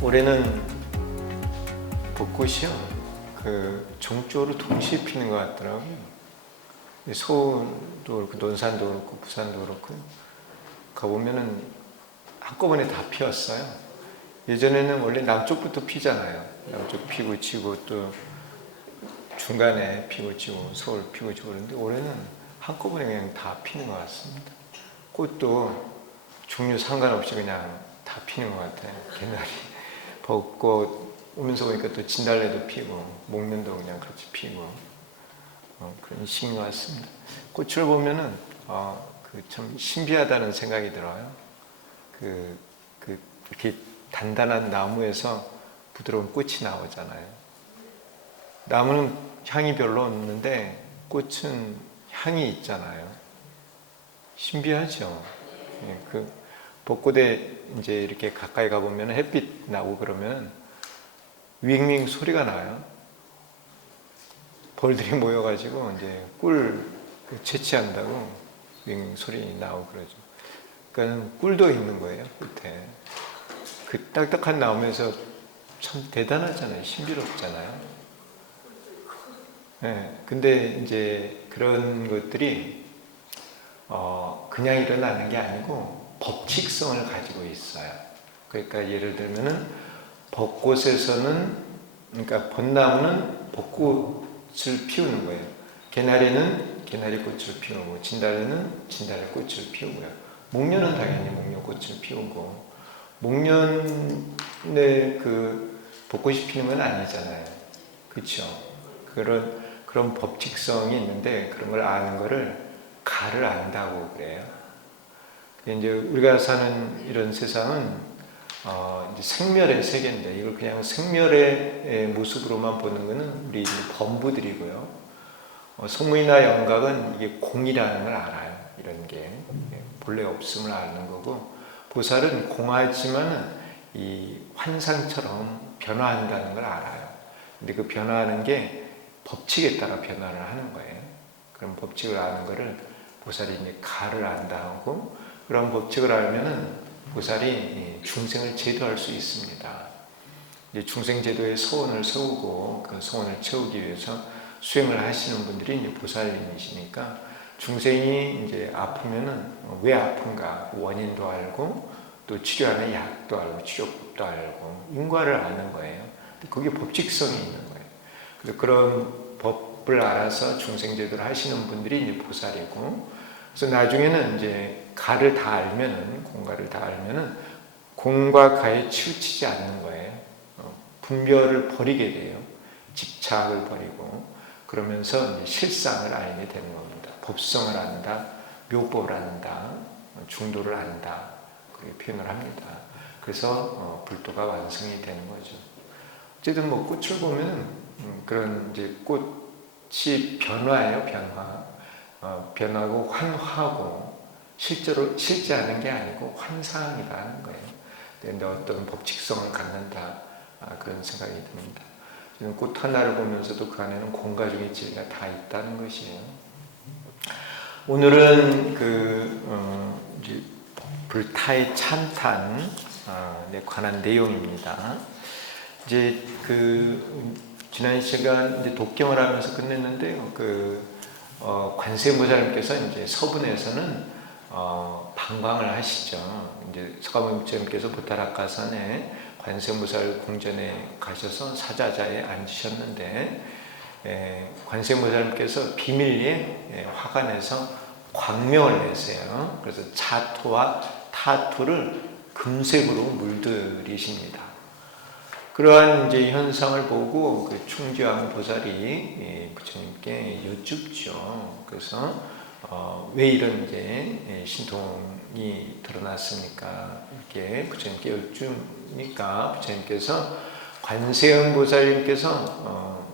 올해는 벚꽃이요, 종쪽으로 동시에 피는 것 같더라고요. 서울도 그렇고 논산도 그렇고 부산도 그렇고 가보면은 한꺼번에 다 피었어요. 예전에는 원래 남쪽부터 피잖아요. 남쪽 피고 치고 또 중간에 피고 치고 서울 피고 치고 그러는데 올해는 한꺼번에 그냥 다 피는 것 같습니다. 꽃도 종류 상관없이 그냥 다 피는 것 같아요. 개나리, 벚꽃 오면서 보니까 또 진달래도 피고 목련도 그냥 같이 피고 그런 시기인 것 같습니다. 꽃을 보면은 참 신비하다는 생각이 들어요. 이렇게 단단한 나무에서 부드러운 꽃이 나오잖아요. 나무는 향이 별로 없는데 꽃은 향이 있잖아요. 신비하죠. 벚꽃에 이제 이렇게 가까이 가보면 햇빛 나고 그러면 윙윙 소리가 나요. 벌들이 모여가지고 이제 꿀 채취한다고 윙윙 소리 나고 그러죠. 그러니까 꿀도 있는 거예요, 끝에. 그 딱딱한 나무에서 참 대단하잖아요. 신비롭잖아요. 네, 근데 이제 그런 것들이 그냥 일어나는 게 아니고 법칙성을 가지고 있어요. 그러니까 예를 들면은 벚꽃에서는, 그러니까 벚나무는 벚꽃을 피우는 거예요. 개나리는 개나리꽃을 피우고, 진달래는 진달래꽃을 피우고요. 목련은 당연히 목련꽃을 피우고, 목련에 벚꽃이 피는 건 아니잖아요. 그렇죠? 그런 법칙성이 있는데 그런 걸 아는 거를 가를 안다고 그래요. 이제 우리가 사는 이런 세상은 이제 생멸의 세계인데 이걸 그냥 생멸의 모습으로만 보는 것은 우리 범부들이고요. 소문이나 영각은 이게 공이라는 걸 알아요. 이런 게 본래 없음을 아는 거고, 보살은 공하지만 이 환상처럼 변화한다는 걸 알아요. 근데 그 변화하는 게 법칙에 따라 변화를 하는 거예요. 그런 법칙을 아는 거를 보살이 이제 가를 안다고, 그런 법칙을 알면은 보살이 중생을 제도할 수 있습니다. 이제 중생 제도의 소원을 세우고 그 소원을 채우기 위해서 수행을 하시는 분들이 이제 보살님이시니까, 중생이 이제 아프면은 왜 아픈가 원인도 알고 또 치료하는 약도 알고 치료법도 알고 인과를 아는 거예요. 그게 법칙성이 있는 거예요. 그래서 그런 법을 알아서 중생 제도를 하시는 분들이 이제 보살이고, 그래서 나중에는 이제 가를 다 알면은, 공가를 다 알면은 공과 가에 치우치지 않는 거예요. 분별을 버리게 돼요. 집착을 버리고, 그러면서 이제 실상을 알게 되는 겁니다. 법성을 안다, 묘법을 안다, 중도를 안다, 그렇게 표현을 합니다. 그래서 불도가 완성이 되는 거죠. 어쨌든 꽃을 보면 그런 이제 꽃이 변화예요, 변화. 변하고 환화하고, 실제로 실제하는 게 아니고 환상이라는 거예요. 근데 어떤 법칙성을 갖는다, 그런 생각이 듭니다. 꽃 하나를 보면서도 그 안에는 공과적인 진리가 다 있다는 것이에요. 오늘은 이제 불타의 찬탄에 관한 내용입니다. 이제 지난 시간 이제 독경을 하면서 끝냈는데요. 관세음보살님께서 이제 서분에서는 방광을 하시죠. 이제 서가모니님께서 부타라카산에 관세음보살 궁전에 가셔서 사자자에 앉으셨는데, 관세음보살님께서 비밀리에 화관에서 광명을 내세요. 그래서 자토와 타토를 금색으로 물들이십니다. 그러한 이제 현상을 보고 충지왕 보살이 부처님께 여쭙죠. 그래서 왜 이런 이제 신통이 드러났습니까? 이렇게 부처님께 여쭙니까? 부처님께서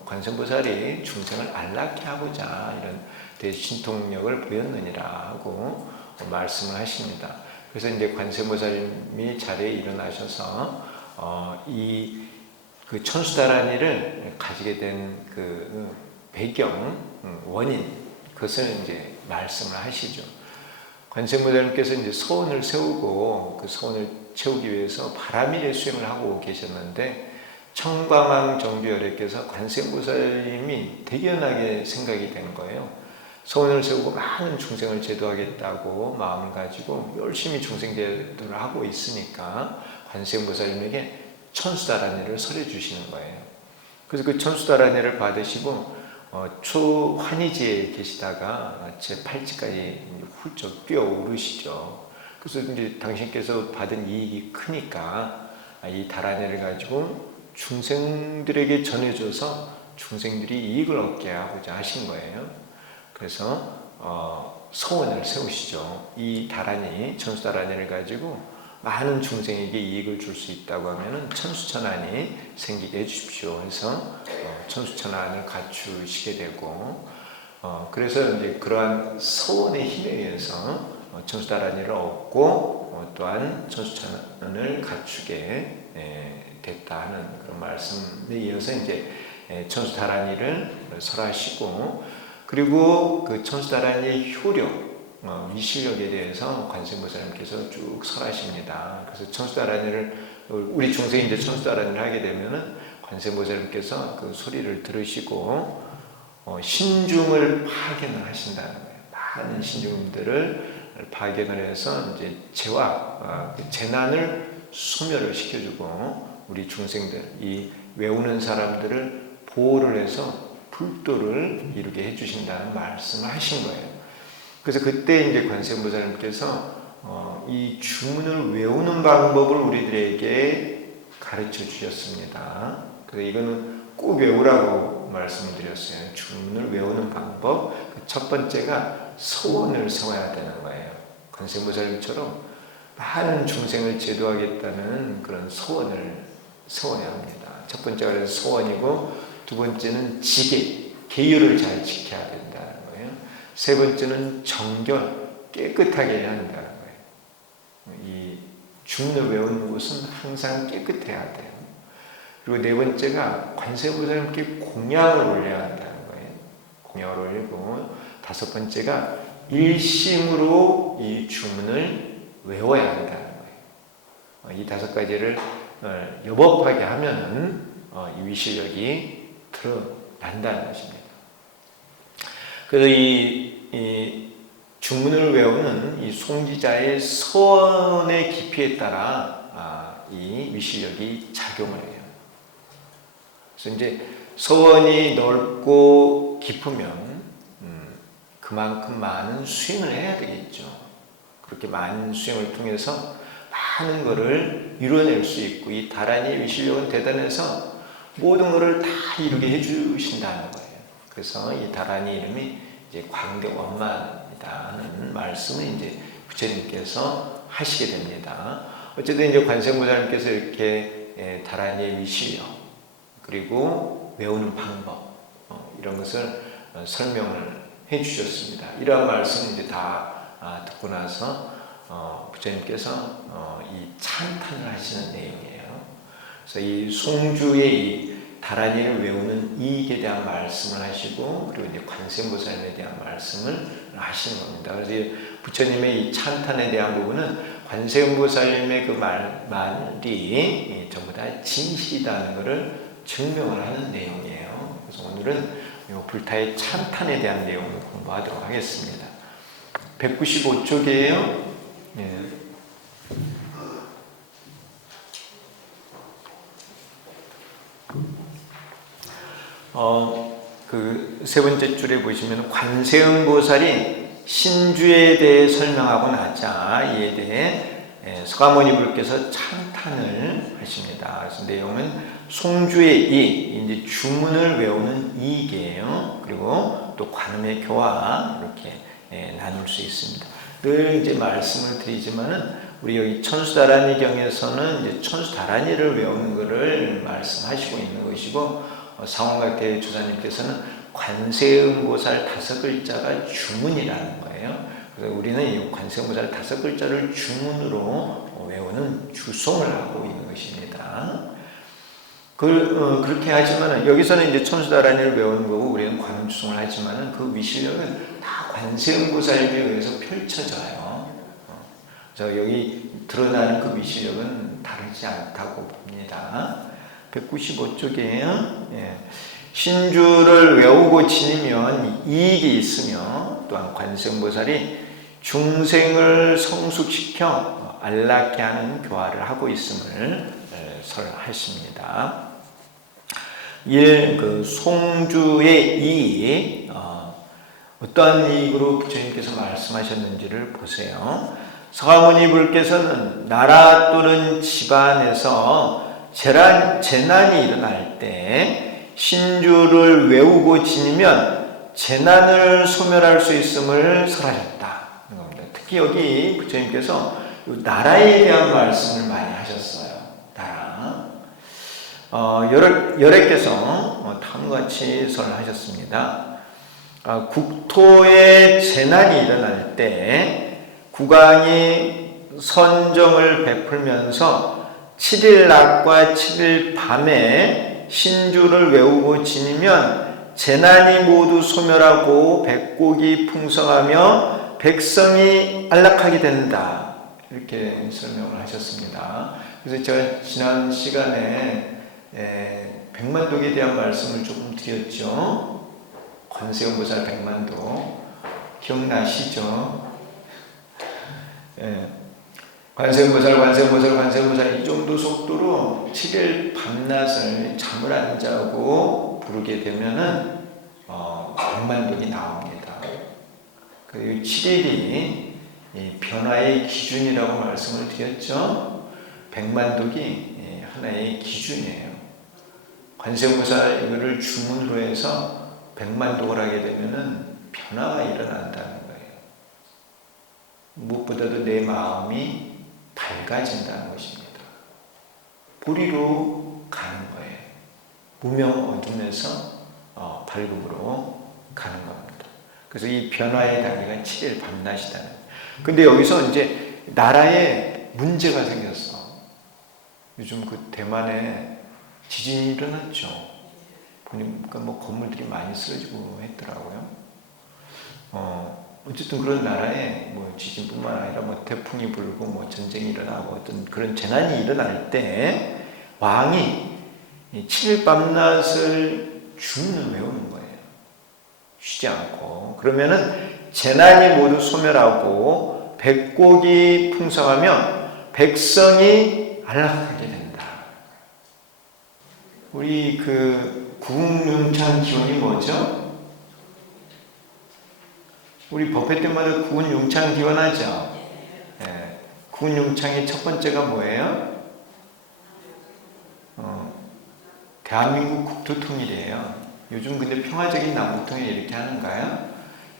관세음보살이 중생을 안락케 하고자 이런 대신통력을 보였느니라 하고 말씀을 하십니다. 그래서 이제 관세음보살님이 자리에 일어나셔서 천수다라니를 가지게 된 배경, 원인, 그것을 이제 말씀을 하시죠. 관세음보살님께서 이제 서원을 세우고 그 서원을 채우기 위해서 바라밀의 수행을 하고 계셨는데 청광왕 정주열애께서 관세음보살님이 대견하게 생각이 된 거예요. 서원을 세우고 많은 중생을 제도하겠다고 마음을 가지고 열심히 중생 제도를 하고 있으니까 관세음보살님에게 천수다란이를 설해 주시는 거예요. 그래서 그 천수다란이를 받으시고 초환희지에 계시다가 제 팔찌까지 훌쩍 뛰어오르시죠. 그래서 이제 당신께서 받은 이익이 크니까 이 다란이를 가지고 중생들에게 전해줘서 중생들이 이익을 얻게 하고자 하신 거예요. 그래서 서원을 세우시죠. 이 다란이, 천수다란이를 가지고 많은 중생에게 이익을 줄 수 있다고 하면은 천수천안이 생기게 해주십시오. 해서 천수천안을 갖추시게 되고, 그래서 이제 그러한 서원의 힘에 의해서 천수다란이를 얻고 또한 천수천안을 갖추게 됐다 하는 그런 말씀에 이어서 이제 천수다란이를 설하시고, 그리고 그 천수다란이의 효력, 위실력에 대해서 관세음보살님께서 쭉 설하십니다. 그래서 천수다란이를 우리 중생이 이제 천수다란이를 하게 되면은 관세음보살님께서 그 소리를 들으시고 신중을 파견을 하신다는 거예요. 많은 신중들을 파견을 해서 이제 죄와 재난을 소멸을 시켜주고 우리 중생들, 이 외우는 사람들을 보호를 해서 불도를 이루게 해주신다는 말씀을 하신 거예요. 그래서 그때 이제 관세음보살님께서 이 주문을 외우는 방법을 우리들에게 가르쳐 주셨습니다. 그래서 이거는 꼭 외우라고 말씀을 드렸어요. 주문을 외우는 방법. 첫 번째가 서원을 세워야 되는 거예요. 관세음보살님처럼 많은 중생을 제도하겠다는 그런 서원을 세워야 합니다. 첫 번째가 서원이고, 두 번째는 지계, 계율을 잘 지켜야 된다는 거예요. 세 번째는 정결, 깨끗하게 해야 한다는 거예요. 이 주문을 외우는 곳은 항상 깨끗해야 돼요. 그리고 네 번째가 관세음보살님께 공양을 올려야 한다는 거예요. 공양을 올리고, 다섯 번째가 일심으로 이 주문을 외워야 한다는 거예요. 이 다섯 가지를 여법하게 하면은 이 위실력이 드러난다는 것입니다. 그래서 이 주문을 외우는 이 송지자의 서원의 깊이에 따라 이 위실력이 작용을 해요. 그래서 이제 서원이 넓고 깊으면 그만큼 많은 수행을 해야 되겠죠. 그렇게 많은 수행을 통해서 많은 것을 이루어낼 수 있고, 이 다란이의 위실력은 대단해서 모든 것을 다 이루게 해주신다는 거예요. 그래서 이 다란이 이름이 이제 광대원만이다 하는 말씀을 이제 부처님께서 하시게 됩니다. 어쨌든 이제 관세음보살님께서 이렇게 다란이의 위실력, 그리고 외우는 방법, 이런 것을 설명을 해주셨습니다. 이러한 말씀을 이제 다 듣고 나서 부처님께서 이 찬탄을 하시는 내용이에요. 그래서 이 송주의 이 다란이를 외우는 이익에 대한 말씀을 하시고, 그리고 이제 관세음보살님에 대한 말씀을 하시는 겁니다. 그래서 부처님의 이 찬탄에 대한 부분은 관세음보살님의 그 말이 전부 다 진실이라는 것을 증명을 하는 내용이에요. 그래서 오늘은 이 불타의 찬탄에 대한 내용을 공부하도록 하겠습니다. 195쪽이에요. 예. 그 세 번째 줄에 보시면 관세음보살이 신주에 대해 설명하고 나자 이에 대해 서가모니 부께서 찬탄을 하십니다. 그래서 내용은 송주의 이, 이제 주문을 외우는 이익이에요. 그리고 또 관음의 교화 이렇게 나눌 수 있습니다. 늘 이제 말씀을 드리지만은 우리 여기 천수다란이 경에서는 이제 천수다란이를 외우는 것을 말씀하시고 있는 것이고, 상원각대 조사님께서는 관세음보살 다섯 글자가 주문이라는 거예요. 그래서 우리는 이 관세음보살 다섯 글자를 주문으로 외우는 주송을 하고 있는 것입니다. 그렇게 하지만은 여기서는 이제 천수다란이를 외우는 거고 우리는 관음주송을 하지만은 그 위실력은 다 관세음보살에 의해서 펼쳐져요. 그래서 여기 드러나는 그 위시력은 다르지 않다고 봅니다. 195쪽이에요. 예. 신주를 외우고 지니면 이익이 있으며 또한 관세음보살이 중생을 성숙시켜 안락케 하는 교화를 하고 있음을 설하십니다. 그 송주의 이익, 어떠한 이익으로 부처님께서 말씀하셨는지를 보세요. 서가모니 불께서는 나라 또는 집안에서 재난이 일어날 때 신주를 외우고 지니면 재난을 소멸할 수 있음을 설하셨다. 특히 여기 부처님께서 나라에 대한 말씀을 많이 하셨어요. 나라. 열애께서 다음과 같이 설하셨습니다. 국토에 재난이 일어날 때 국왕이 선정을 베풀면서 7일 낮과 7일 밤에 신주를 외우고 지니면 재난이 모두 소멸하고 백곡이 풍성하며 백성이 안락하게 된다. 이렇게 설명을 하셨습니다. 그래서 제가 지난 시간에 백만독에 대한 말씀을 조금 드렸죠. 관세음보살 백만독 기억나시죠? 관세음보살 이 정도 속도로 7일 밤낮을 잠을 안 자고 부르게 되면은 백만독이 나옵니다. 그 7일이 변화의 기준이라고 말씀을 드렸죠. 백만독이 하나의 기준이에요. 관세음보살 이거를 주문으로 해서 백만독을 하게 되면은 변화가 일어난다는 거예요. 무엇보다도 내 마음이 밝아진다는 것입니다. 보리로 가는 거예요. 무명 어둠에서 밝음으로 가는 겁니다. 그래서 이 변화의 단위가 7일 밤낮이다는 거예요. 근데 여기서 이제 나라에 문제가 생겼어. 요즘 그 대만에 지진이 일어났죠. 보니까 뭐 건물들이 많이 쓰러지고 했더라고요. 어쨌든 그런 나라에 뭐 지진뿐만 아니라 뭐 태풍이 불고 뭐 전쟁이 일어나고 어떤 그런 재난이 일어날 때 왕이 7일 밤낮을 주문을 외우는 거예요. 쉬지 않고. 그러면은 재난이 모두 소멸하고 백곡이 풍성하며 백성이 안락하게 된다. 우리 그 구운융창 기원이 뭐죠? 우리 법회 때마다 구운융창 기원하죠? 네. 구운융창의 첫 번째가 뭐예요? 대한민국 국토통일이에요. 요즘 근데 평화적인 남북통일 이렇게 하는가요?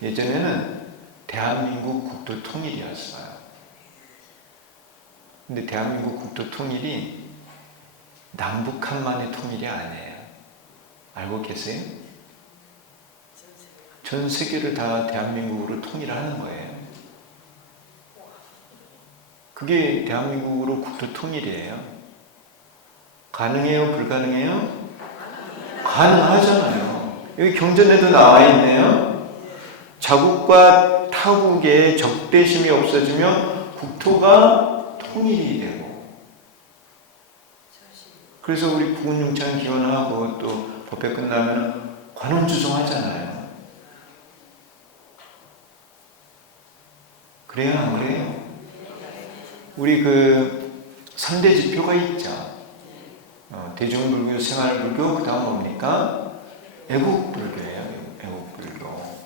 예전에는 대한민국 국토통일이었어요. 근데 대한민국 국토통일이 남북한만의 통일이 아니에요. 알고 계세요? 전 세계를 다 대한민국으로 통일하는 거예요. 그게 대한민국으로 국토 통일이에요. 가능해요? 불가능해요? 가능하잖아요. 여기 경전에도 나와 있네요. 자국과 타국의 적대심이 없어지면 국토가 통일이 되고. 그래서 우리 구운융창 기원하고 또 법회 끝나면 관음주송 하잖아요. 그래요, 안 그래요? 우리 그 3대 지표가 있죠. 대중불교, 생활불교, 그 다음 뭡니까? 애국불교예요. 애국불교.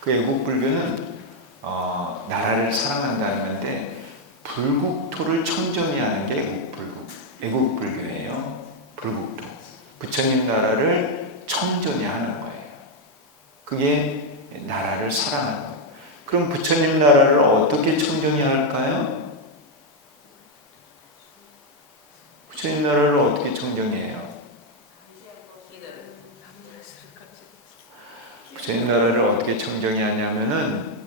그 애국불교는 나라를 사랑한다는 건데 불국토를 청정히 하는 게 애국불교예요. 불국토. 부처님 나라를 청정히 하는 거예요. 그게 나라를 사랑하는 거예요. 그럼 부처님 나라를 어떻게 청정히 할까요? 부처님 나라를 어떻게 청정해요? 부처님 나라를 어떻게 청정히 하냐면은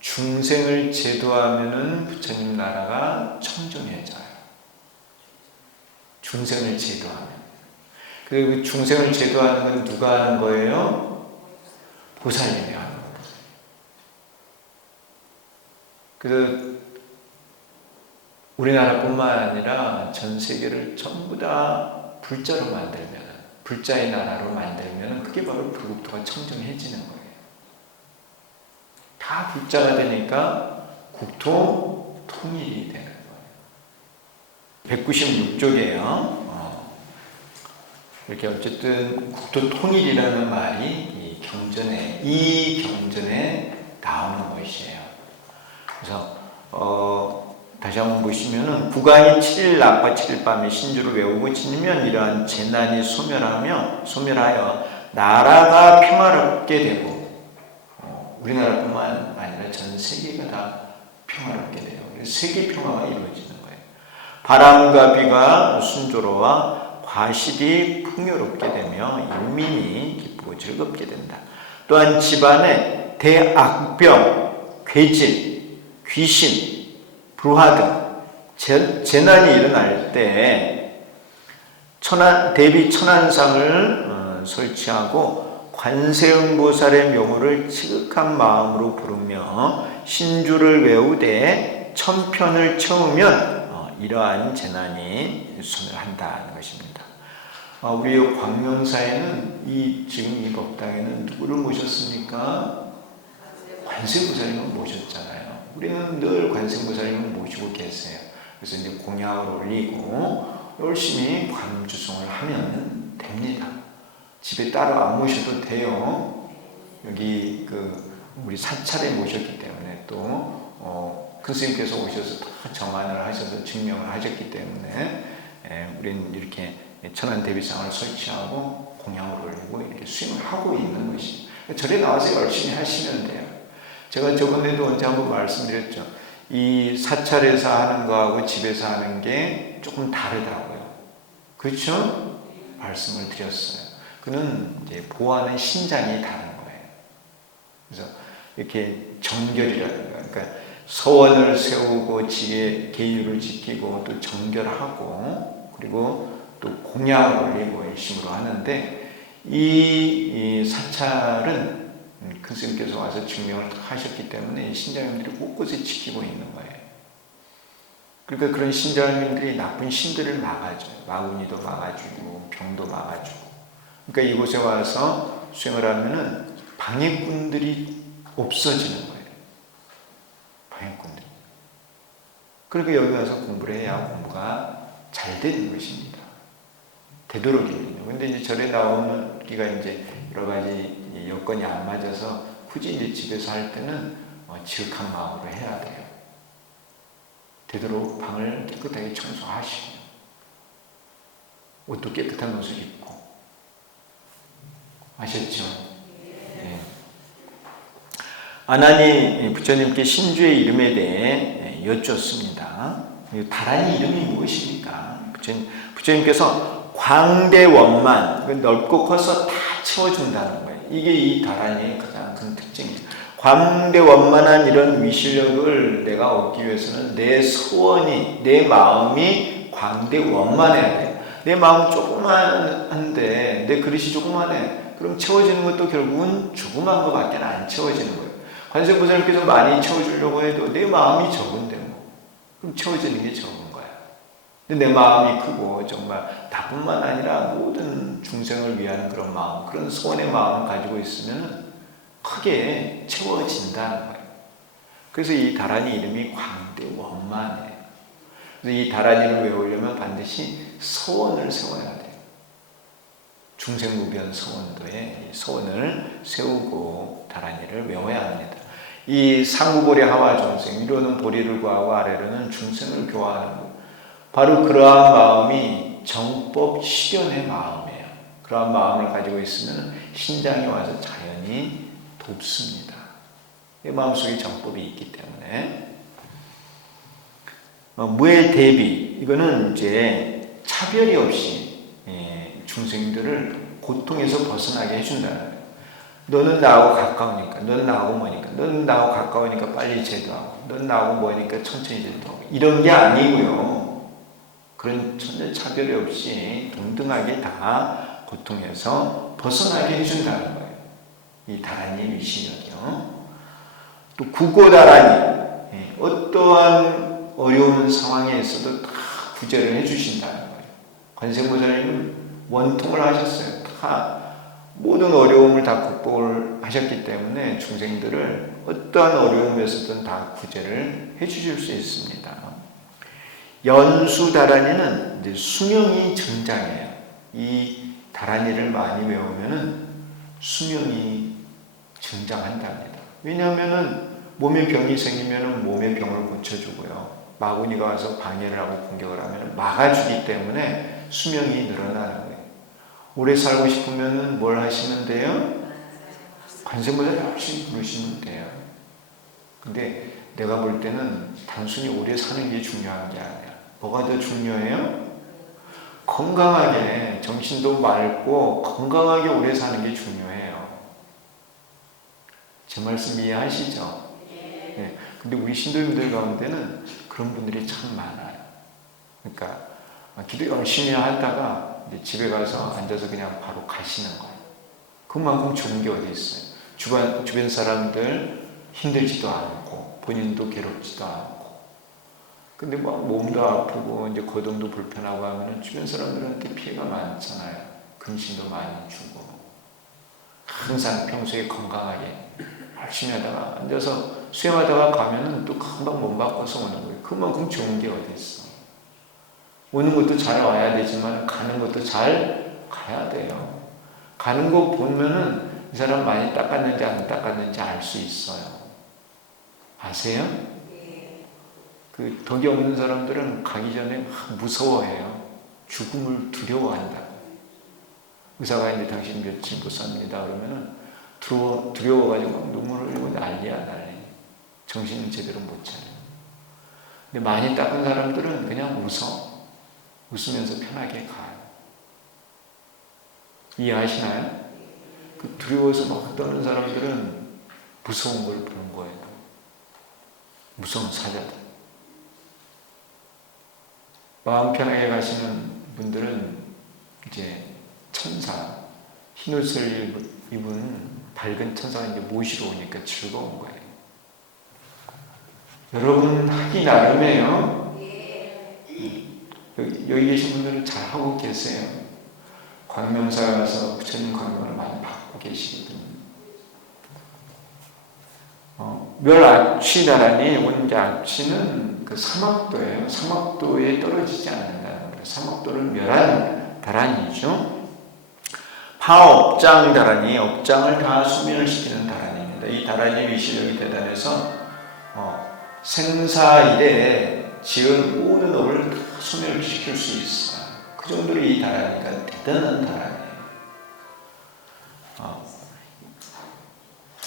중생을 제도하면은 부처님 나라가 청정해져요. 중생을 제도하면. 그 중생을 제도하는 건 누가 하는 거예요? 보살님이 하는 거예요. 그래서 우리나라뿐만 아니라 전 세계를 전부 다 불자로 만들면, 불자의 나라로 만들면 그게 바로 불국토가 청정해지는 거예요. 다 불자가 되니까 국토 통일이 되는 거예요. 196쪽이에요. 이렇게 어쨌든 국토 통일이라는 말이 이 경전에 나오는 것이에요. 그래서 다시 한번 보시면은 국왕이 7일 낮과 7일 밤에 신주를 외우고 지니면 이러한 재난이 소멸하여 나라가 평화롭게 되고, 우리나라뿐만 아니라 전 세계가 다 평화롭게 돼요. 그래서 세계 평화가 이루어지는 거예요. 바람과 비가 순조로와 과실이 풍요롭게 되며 인민이 기쁘고 즐겁게 된다. 또한 집안에 대악병, 괴질, 귀신, 불화 등 재난이 일어날 때 대비 천안상을 설치하고 관세음보살의 명호를 지극한 마음으로 부르며 신주를 외우되 천편을 채우면 이러한 재난이 소멸한다는 것입니다. 우리 광명사에는 지금 이 법당에는 누구를 모셨습니까? 관세음보살님을 모셨잖아요. 우리는 늘 관세음보살님을 모시고 계세요. 그래서 이제 공약을 올리고 열심히 관주송을 하면 됩니다. 집에 따로 안 모셔도 돼요. 여기 우리 사찰에 모셨기 때문에 또 큰 스님께서 오셔서 다 정안을 하셔서 증명을 하셨기 때문에 우리는 이렇게 천안대비상을 설치하고 공양을 올리고 이렇게 수행을 하고 있는 것이, 절에 나와서 열심히 하시면 돼요. 제가 저번에도 언제 한번 말씀드렸죠. 이 사찰에서 하는 거하고 집에서 하는 게 조금 다르다고요. 그렇죠? 말씀을 드렸어요. 그는 이제 보호하는 신장이 다른 거예요. 그래서 이렇게 정결이라는 거, 그러니까 서원을 세우고 계율을 지키고 또 정결하고 그리고 또 공양을 올리고 열심으로 하는데, 이 사찰은 큰 스님께서 와서 증명을 하셨기 때문에 신자님들이 곳곳에 지키고 있는 거예요. 그러니까 그런 신자님들이 나쁜 신들을 막아줘요. 마구니도 막아주고 병도 막아주고. 그러니까 이곳에 와서 수행을 하면은 방해꾼들이 없어지는 거예요. 방해꾼들이. 그러니까 여기 와서 공부를 해야 공부가 잘 되는 것입니다. 되도록이면요. 근데 이제 절에 나오기가 이제 여러 가지 여건이 안 맞아서 굳이 이제 집에서 할 때는 지극한 마음으로 해야 돼요. 되도록 방을 깨끗하게 청소하시고 옷도 깨끗한 옷을 입고. 아셨죠? 네. 아난이 부처님께 신주의 이름에 대해 여쭙습니다. 다란이 이름이 무엇입니까? 부처님께서 광대원만, 넓고 커서 다 채워준다는 거예요. 이게 이 다란이의 가장 큰 특징이에요. 광대원만한 이런 위실력을 내가 얻기 위해서는 내 소원이, 내 마음이 광대원만해야 돼요. 내 마음 조그만한데, 내 그릇이 조그만해. 그럼 채워지는 것도 결국은 조그만 것밖에 안 채워지는 거예요. 관세음보살님께서 많이 채워주려고 해도 내 마음이 적은데 그럼 채워지는 게 적은 거야. 근데 내 마음이 크고 정말 나뿐만 아니라 모든 중생을 위한 그런 마음, 그런 소원의 마음을 가지고 있으면 크게 채워진다는 거예요. 그래서 이 다란이 이름이 광대원만해요. 그래서 이 다란이를 외우려면 반드시 소원을 세워야 돼요. 중생무변 소원도에 소원을 세우고 다란이를 외워야 합니다. 이 상구보리 하와 중생, 위로는 보리를 구하고 아래로는 중생을 교화하는 것. 바로 그러한 마음이 정법 실현의 마음이에요. 그러한 마음을 가지고 있으면 신장이 와서 자연히 돕습니다. 이 마음속에 정법이 있기 때문에. 무의 대비, 이거는 이제 차별이 없이 중생들을 고통에서 벗어나게 해준다는 거예요. 너는 나하고 가까우니까, 너는 나하고 머니까, 너는 나하고 가까우니까 빨리 제도하고, 너는 나하고 머니까 천천히 제도하고, 이런 게 아니고요. 그런 천재 차별이 없이 동등하게 다 고통에서 벗어나게 해준다는 거예요. 이 다란이의 위신력이요. 또 구고다란이, 어떠한 어려운 상황에 있어도 다 구제를 해주신다는 거예요. 관세음보살님은 원통을 하셨어요. 다 모든 어려움을 다 극복을 하셨기 때문에 중생들을 어떠한 어려움에서든 다 구제를 해주실 수 있습니다. 연수다란이는 이제 수명이 증장해요. 이 다란이를 많이 외우면은 수명이 증장한답니다. 왜냐하면은 몸에 병이 생기면은 몸의 병을 고쳐주고요. 마구니가 와서 방해를 하고 공격을 하면 막아주기 때문에 수명이 늘어나는 거예요. 오래 살고 싶으면은 뭘 하시면 돼요? 관세음보살 열심히 부르시면 돼요. 근데 내가 볼 때는 단순히 오래 사는 게 중요한 게 아니야. 뭐가 더 중요해요? 건강하게, 정신도 맑고 건강하게 오래 사는 게 중요해요. 제 말씀 이해하시죠? 네. 근데 우리 신도님들 가운데는 그런 분들이 참 많아요. 그러니까 기도 열심히 하다가 이제 집에 가서 앉아서 그냥 바로 가시는 거예요. 그만큼 좋은 게 어디 있어요? 주변 사람들 힘들지도 않고 본인도 괴롭지도 않고. 근데 막 몸도 아프고 이제 거동도 불편하고 하면은 주변 사람들한테 피해가 많잖아요. 근심도 많이 주고. 항상 평소에 건강하게 열심히 하다가 앉아서 수행하다가 가면은 또 금방 몸 바꿔서 오는 거예요. 그만큼 좋은 게 어디 있어. 오는 것도 잘 와야 되지만 가는 것도 잘 가야 돼요. 가는 거 보면은 이 사람 많이 닦았는지 안 닦았는지 알 수 있어요. 아세요? 그 덕이 없는 사람들은 가기 전에 무서워해요. 죽음을 두려워한다고. 의사가 이제 당신 며칠 못 삽니다 그러면은 두려워가지고 막 눈물을 흘리고 난리야 난리. 정신은 제대로 못 차려. 근데 많이 닦은 사람들은 그냥 웃으면서 편하게 가요. 이해하시나요? 그 두려워서 막 떠는 사람들은 무서운 걸 보는 거예요. 무서운 사자들. 마음 편하게 가시는 분들은 이제 천사, 흰옷을 입은 밝은 천사가 이제 모시러 오니까 즐거운 거예요. 여러분 하기 나름이에요. 여기 계신 분들은 잘 하고 계세요. 광명사 가서 부처님 광명을 많이 받고 계시거든요. 멸악취다라니 오는 게 악취는 그 사막도예요. 사막도에 떨어지지 않는다는 거예요. 사막도를 멸한 다란이죠. 파업장 다란이, 업장을 다 수멸시키는 다란입니다. 이 다란이의 위시력이 대단해서 생사일에 지은 모든 업을 다 소멸시킬 수 있어요. 그 정도로 이 다란이가 대단한 다란이에요.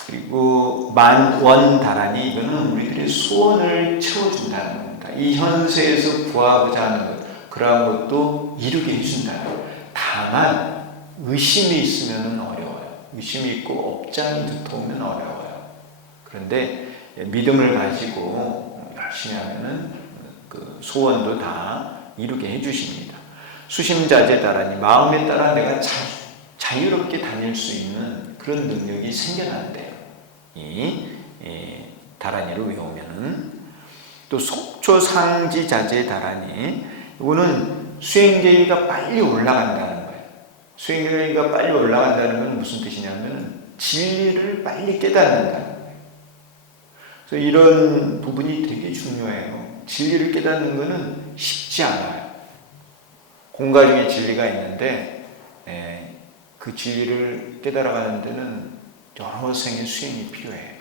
그리고 만원다란이, 이거는 우리들의 소원을 채워준다는 겁니다. 이 현세에서 구하고자 하는 것, 그러한 것도 이루게 해준다. 다만 의심이 있으면 어려워요. 의심이 있고 업장이 두터우면 어려워요. 그런데 믿음을 가지고 열심히 하면은 그 소원도 다 이루게 해주십니다. 수심자재다라니, 마음에 따라 내가 자유롭게 다닐 수 있는 그런 능력이 생겨난대요. 이 다란이를 외우면은. 또 속초상지자재다라니, 이거는 수행계기가 빨리 올라간다는 거예요. 수행계기가 빨리 올라간다는 건 무슨 뜻이냐면 진리를 빨리 깨닫는다는 거예요. 그래서 이런 부분이 되게 중요해요. 진리를 깨닫는 것은 쉽지 않아요. 공과 중에 진리가 있는데 그 진리를 깨달아가는 데는 여러 생의 수행이 필요해요.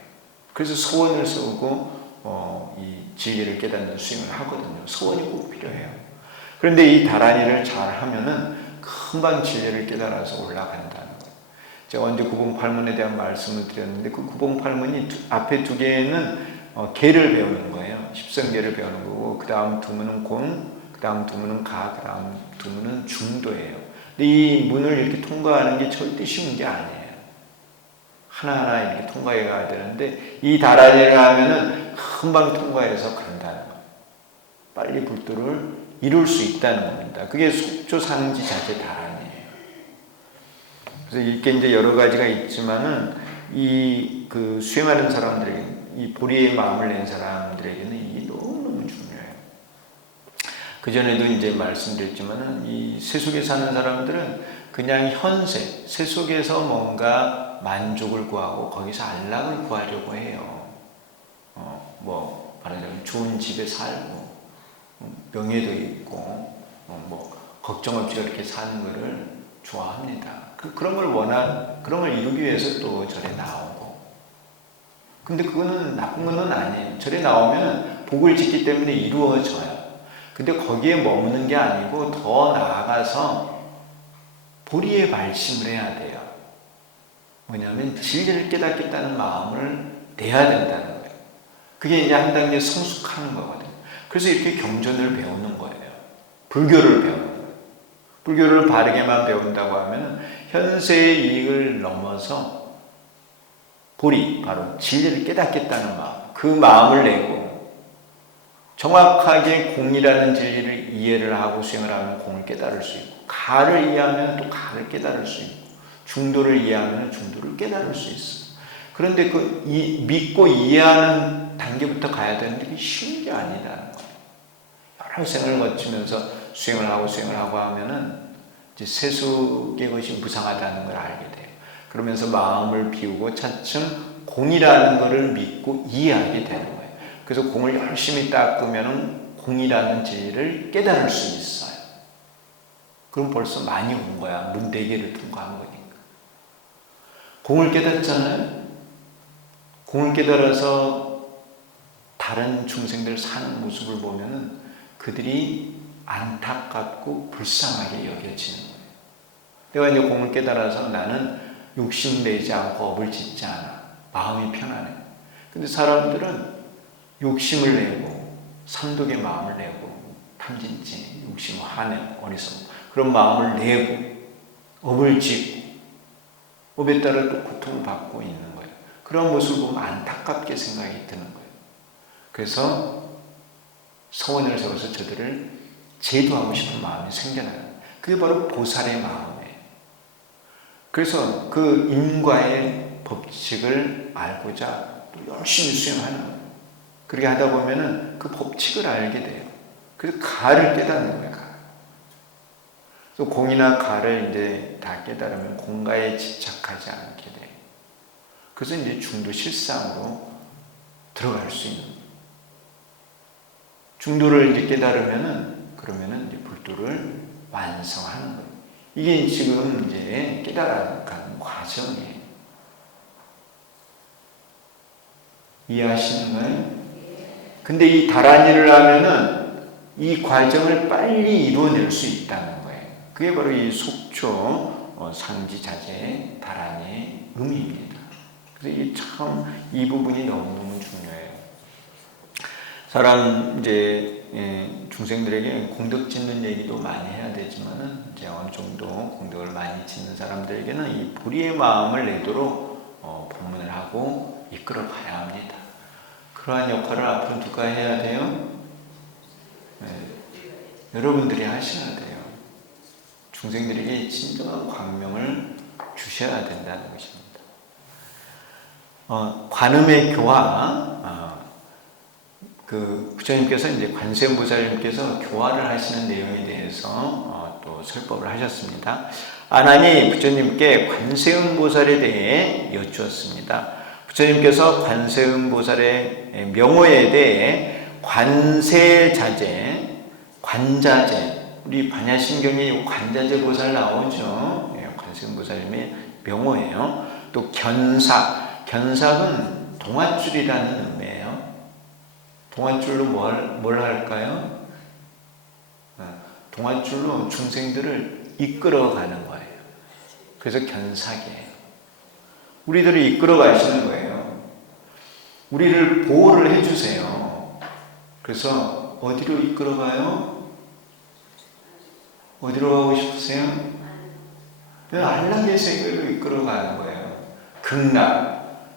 그래서 소원을 세우고 이 진리를 깨닫는 수행을 하거든요. 소원이 꼭 필요해요. 그런데 이 다란이를 잘 하면은 금방 진리를 깨달아서 올라간다는 거예요. 제가 언제 구봉팔문에 대한 말씀을 드렸는데, 그 구봉팔문이 앞에 두 개는 계를 배우는 거예요. 십성계를 배우는 거고, 그 다음 두 문은 공, 그 다음 두 문은 가, 그 다음 두 문은 중도예요. 근데 이 문을 이렇게 통과하는 게 절대 쉬운 게 아니에요. 하나하나 이렇게 통과해 가야 되는데, 이 다란이를 하면은 금방 통과해서 간다는 거예요. 빨리 불도를 이룰 수 있다는 겁니다. 그게 속초상지자재 다란이에요. 그래서 이렇게 이제 여러 가지가 있지만은 그 수행하는 사람들에게, 이 보리의 마음을 낸 사람들에게는 이게 너무너무 중요해요. 그전에도 이제 말씀드렸지만은 이 세속에 사는 사람들은 그냥 현세, 세속에서 뭔가 만족을 구하고 거기서 안락을 구하려고 해요. 말하자면 좋은 집에 살고, 명예도 있고, 걱정 없이 그렇게 사는 거를 좋아합니다. 그런 걸 이루기 위해서 또 절에 나오고. 근데 그거는 나쁜 건 아니에요. 절에 나오면 복을 짓기 때문에 이루어져요. 근데 거기에 머무는 게 아니고 더 나아가서 보리의 발심을 해야 돼요. 뭐냐면 진리를 깨닫겠다는 마음을 내야 된다는 거예요. 그게 이제 한 단계 성숙하는 거거든요. 그래서 이렇게 경전을 배우는 거예요. 불교를 배우는 거예요. 불교를 바르게만 배운다고 하면 현세의 이익을 넘어서 보리, 바로 진리를 깨닫겠다는 마음, 그 마음을 내고 정확하게 공이라는 진리를 이해를 하고 수행을 하면 공을 깨달을 수 있고, 가를 이해하면 또 가를 깨달을 수 있고, 중도를 이해하면 중도를 깨달을 수 있어요. 그런데 믿고 이해하는 단계부터 가야 되는데 그게 쉬운 게 아니라는 거예요. 여러 생을 거치면서 수행을 하고 하면은 이제 세속의 것이 무상하다는 걸 알게 돼요. 그러면서 마음을 비우고 차츰 공이라는 것을 믿고 이해하게 되는 거예요. 그래서 공을 열심히 닦으면 공이라는 진리를 깨달을 수 있어요. 그럼 벌써 많이 온 거야. 문 4개를 통과한 거니까. 공을 깨닫잖아요. 공을 깨달아서 다른 중생들 사는 모습을 보면은 그들이 안타깝고 불쌍하게 여겨지는 거예요. 내가 이제 공을 깨달아서 나는 욕심내지 않고 업을 짓지 않아. 마음이 편안해. 근데 사람들은 욕심을 내고 삼독의 마음을 내고 탐진치, 욕심, 한해, 어리석음 그런 마음을 내고 업을 짓고 업에 따라 또 고통을 받고 있는 거예요. 그런 모습을 보면 안타깝게 생각이 드는 거예요. 그래서 서원을 세워서 저들을 제도하고 싶은 마음이 생겨나요. 그게 바로 보살의 마음이에요. 그래서 그 인과의 법칙을 알고자 또 열심히 수행하는 거예요. 그렇게 하다 보면은 그 법칙을 알게 돼요. 그래서 가를 깨닫는 거예요. 가. 그래서 공이나 가를 이제 다 깨달으면 공가에 집착하지 않게 돼요. 그래서 이제 중도 실상으로 들어갈 수 있는 거예요. 중도를 이제 깨달으면은 그러면은 이제 불도를 완성하는 거예요. 이게 지금 이제 깨달아가는 과정이에요. 이해하시는 거예요? 근데 이 다란이를 하면은 이 과정을 빨리 이루어낼 수 있다는 거예요. 그게 바로 이 속초 상지자재 다란이의 의미입니다. 그래서 이게 참 이 부분이 너무너무 중요해요. 사람 이제 중생들에게 공덕 짓는 얘기도 많이 해야 되지만은 이제 어느 정도 공덕을 많이 짓는 사람들에게는 이 불의의 마음을 내도록 법문을 하고 이끌어 가야 합니다. 그러한 역할을 앞으로 누가 해야 돼요? 여러분들이 하셔야 돼요. 중생들에게 진정한 광명을 주셔야 된다는 것입니다. 관음의 교화, 그 부처님께서 이제 관세음보살님께서 교화를 하시는 내용에 대해서 또 설법을 하셨습니다. 아난이 부처님께 관세음보살에 대해 여쭈었습니다. 부처님께서 관세음보살의 명호에 대해 관세자재, 관자재, 우리 반야심경에 관자재 보살 나오죠. 관세음보살님의 명호예요. 또 견삭, 견삭은 동아줄이라는 의미예요. 동아줄로 뭘 할까요? 동아줄로 중생들을 이끌어가는 거예요. 그래서 견삭이에요. 우리들을 이끌어 가시는 거예요. 우리를 보호를 해주세요. 그래서 어디로 이끌어 가요? 어디로 가고 싶으세요? 안락의 세계로 이끌어 가는 거예요. 극락,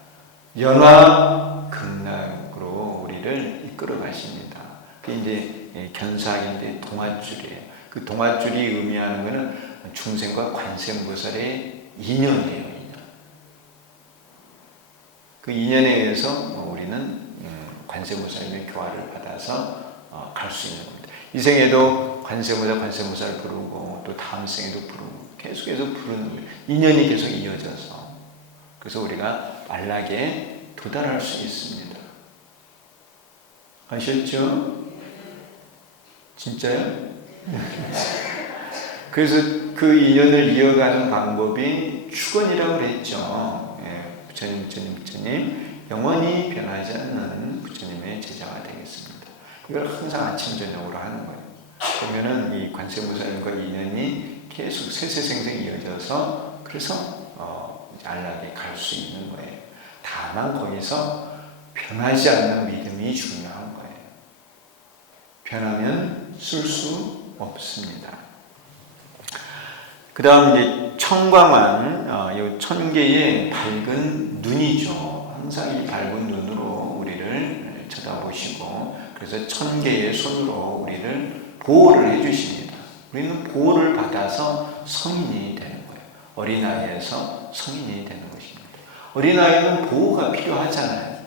연화 극락으로 우리를 이끌어 가십니다. 그게 이제 견삭인데 동아줄이에요. 그 동아줄이 의미하는 것은 중생과 관세음보살의 인연이에요. 그 인연에 의해서 우리는 관세음보살님의 교화를 받아서 갈 수 있는 겁니다. 이 생에도 관세음보살 부르고 또 다음 생에도 부르고 계속해서 부르는 거예요. 인연이 계속 이어져서. 그래서 우리가 안락에 도달할 수 있습니다. 아셨죠? 진짜요? 그래서 그 인연을 이어가는 방법이 축원이라고 그랬죠. 예, 부처님 영원히 변하지 않는 부처님의 제자가 되겠습니다. 이걸 항상 아침 저녁으로 하는 거예요. 그러면은 이 관세음보살과 인연이 계속 세세생생 이어져서 그래서 안락에 갈 수 있는 거예요. 다만 거기서 변하지 않는 믿음이 중요한 거예요. 변하면 쓸 수 없습니다. 그 다음 이제 청광한 이 천개의 밝은 눈이죠. 항상 이 밝은 눈으로 우리를 쳐다보시고 그래서 천개의 손으로 우리를 보호를 해주십니다. 우리는 보호를 받아서 성인이 되는 거예요. 어린아이에서 성인이 되는 것입니다. 어린아이는 보호가 필요하잖아요.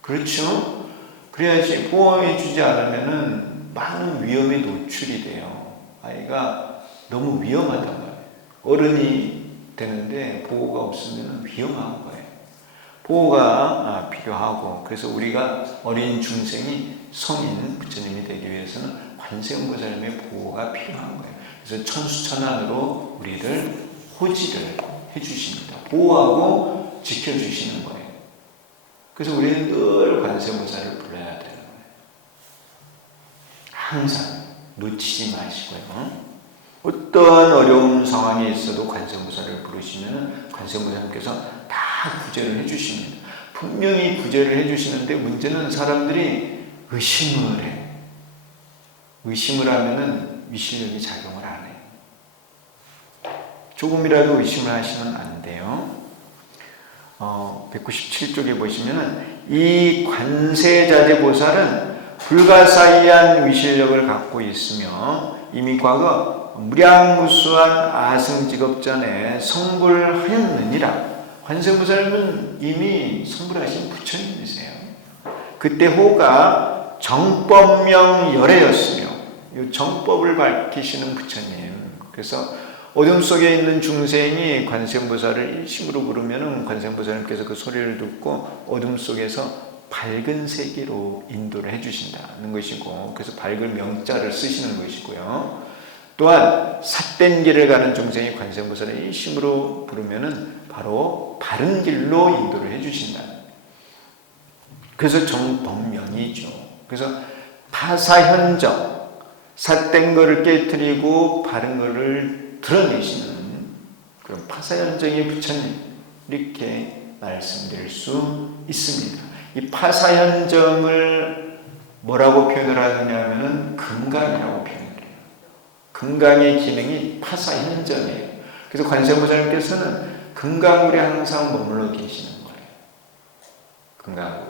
그렇죠? 그래야지 보호해주지 않으면 많은 위험에 노출이 돼요. 아이가 너무 위험하단 말이에요. 어른이 되는데 보호가 없으면 위험한 거예요. 보호가 필요하고 그래서 우리가 어린 중생이 성인 부처님이 되기 위해서는 관세음보살님의 보호가 필요한 거예요. 그래서 천수천안으로 우리를 호지를 해주십니다. 보호하고 지켜주시는 거예요. 그래서 우리는 늘 관세음보살을 불러야 되는 거예요. 항상 놓치지 마시고요. 어떠한 어려운 상황이 있어도 관세음보살을 부르시면 관세음보살님께서 다 구제를 해주십니다. 분명히 구제를 해주시는데 문제는 사람들이 의심을 해요. 의심을 하면은 위실력이 작용을 안 해요. 조금이라도 의심을 하시면 안 돼요. 197쪽에 보시면은 이 관세자재보살은 불가사의한 위실력을 갖고 있으며 이미 과거 무량무수한 아승직업전에 성불하였느니라. 관세음보살님은 이미 성불하신 부처님이세요. 그때 호가 정법명 열애였으며 이 정법을 밝히시는 부처님. 그래서 어둠 속에 있는 중생이 관세음보살을 일심으로 부르면 관세음보살님께서 그 소리를 듣고 어둠 속에서 밝은 세계로 인도를 해주신다는 것이고 그래서 밝은 명자를 쓰시는 것이고요. 또한 삿된 길을 가는 중생이 관세음보살을 일심으로 부르면 바로 바른 길로 인도를 해주신다. 그래서 정법명이죠. 그래서 파사현정, 삿된 것을 깨뜨리고 바른 것을 드러내시는 그런 파사현정의 부처님 이렇게 말씀드릴 수 있습니다. 이 파사현정을 뭐라고 표현을 하느냐 하면 금강이라고 표현을 해요. 금강의 기능이 파사현정이에요. 그래서 관세음보살님께서는 금강굴에 항상 머물러 계시는 거예요. 금강굴.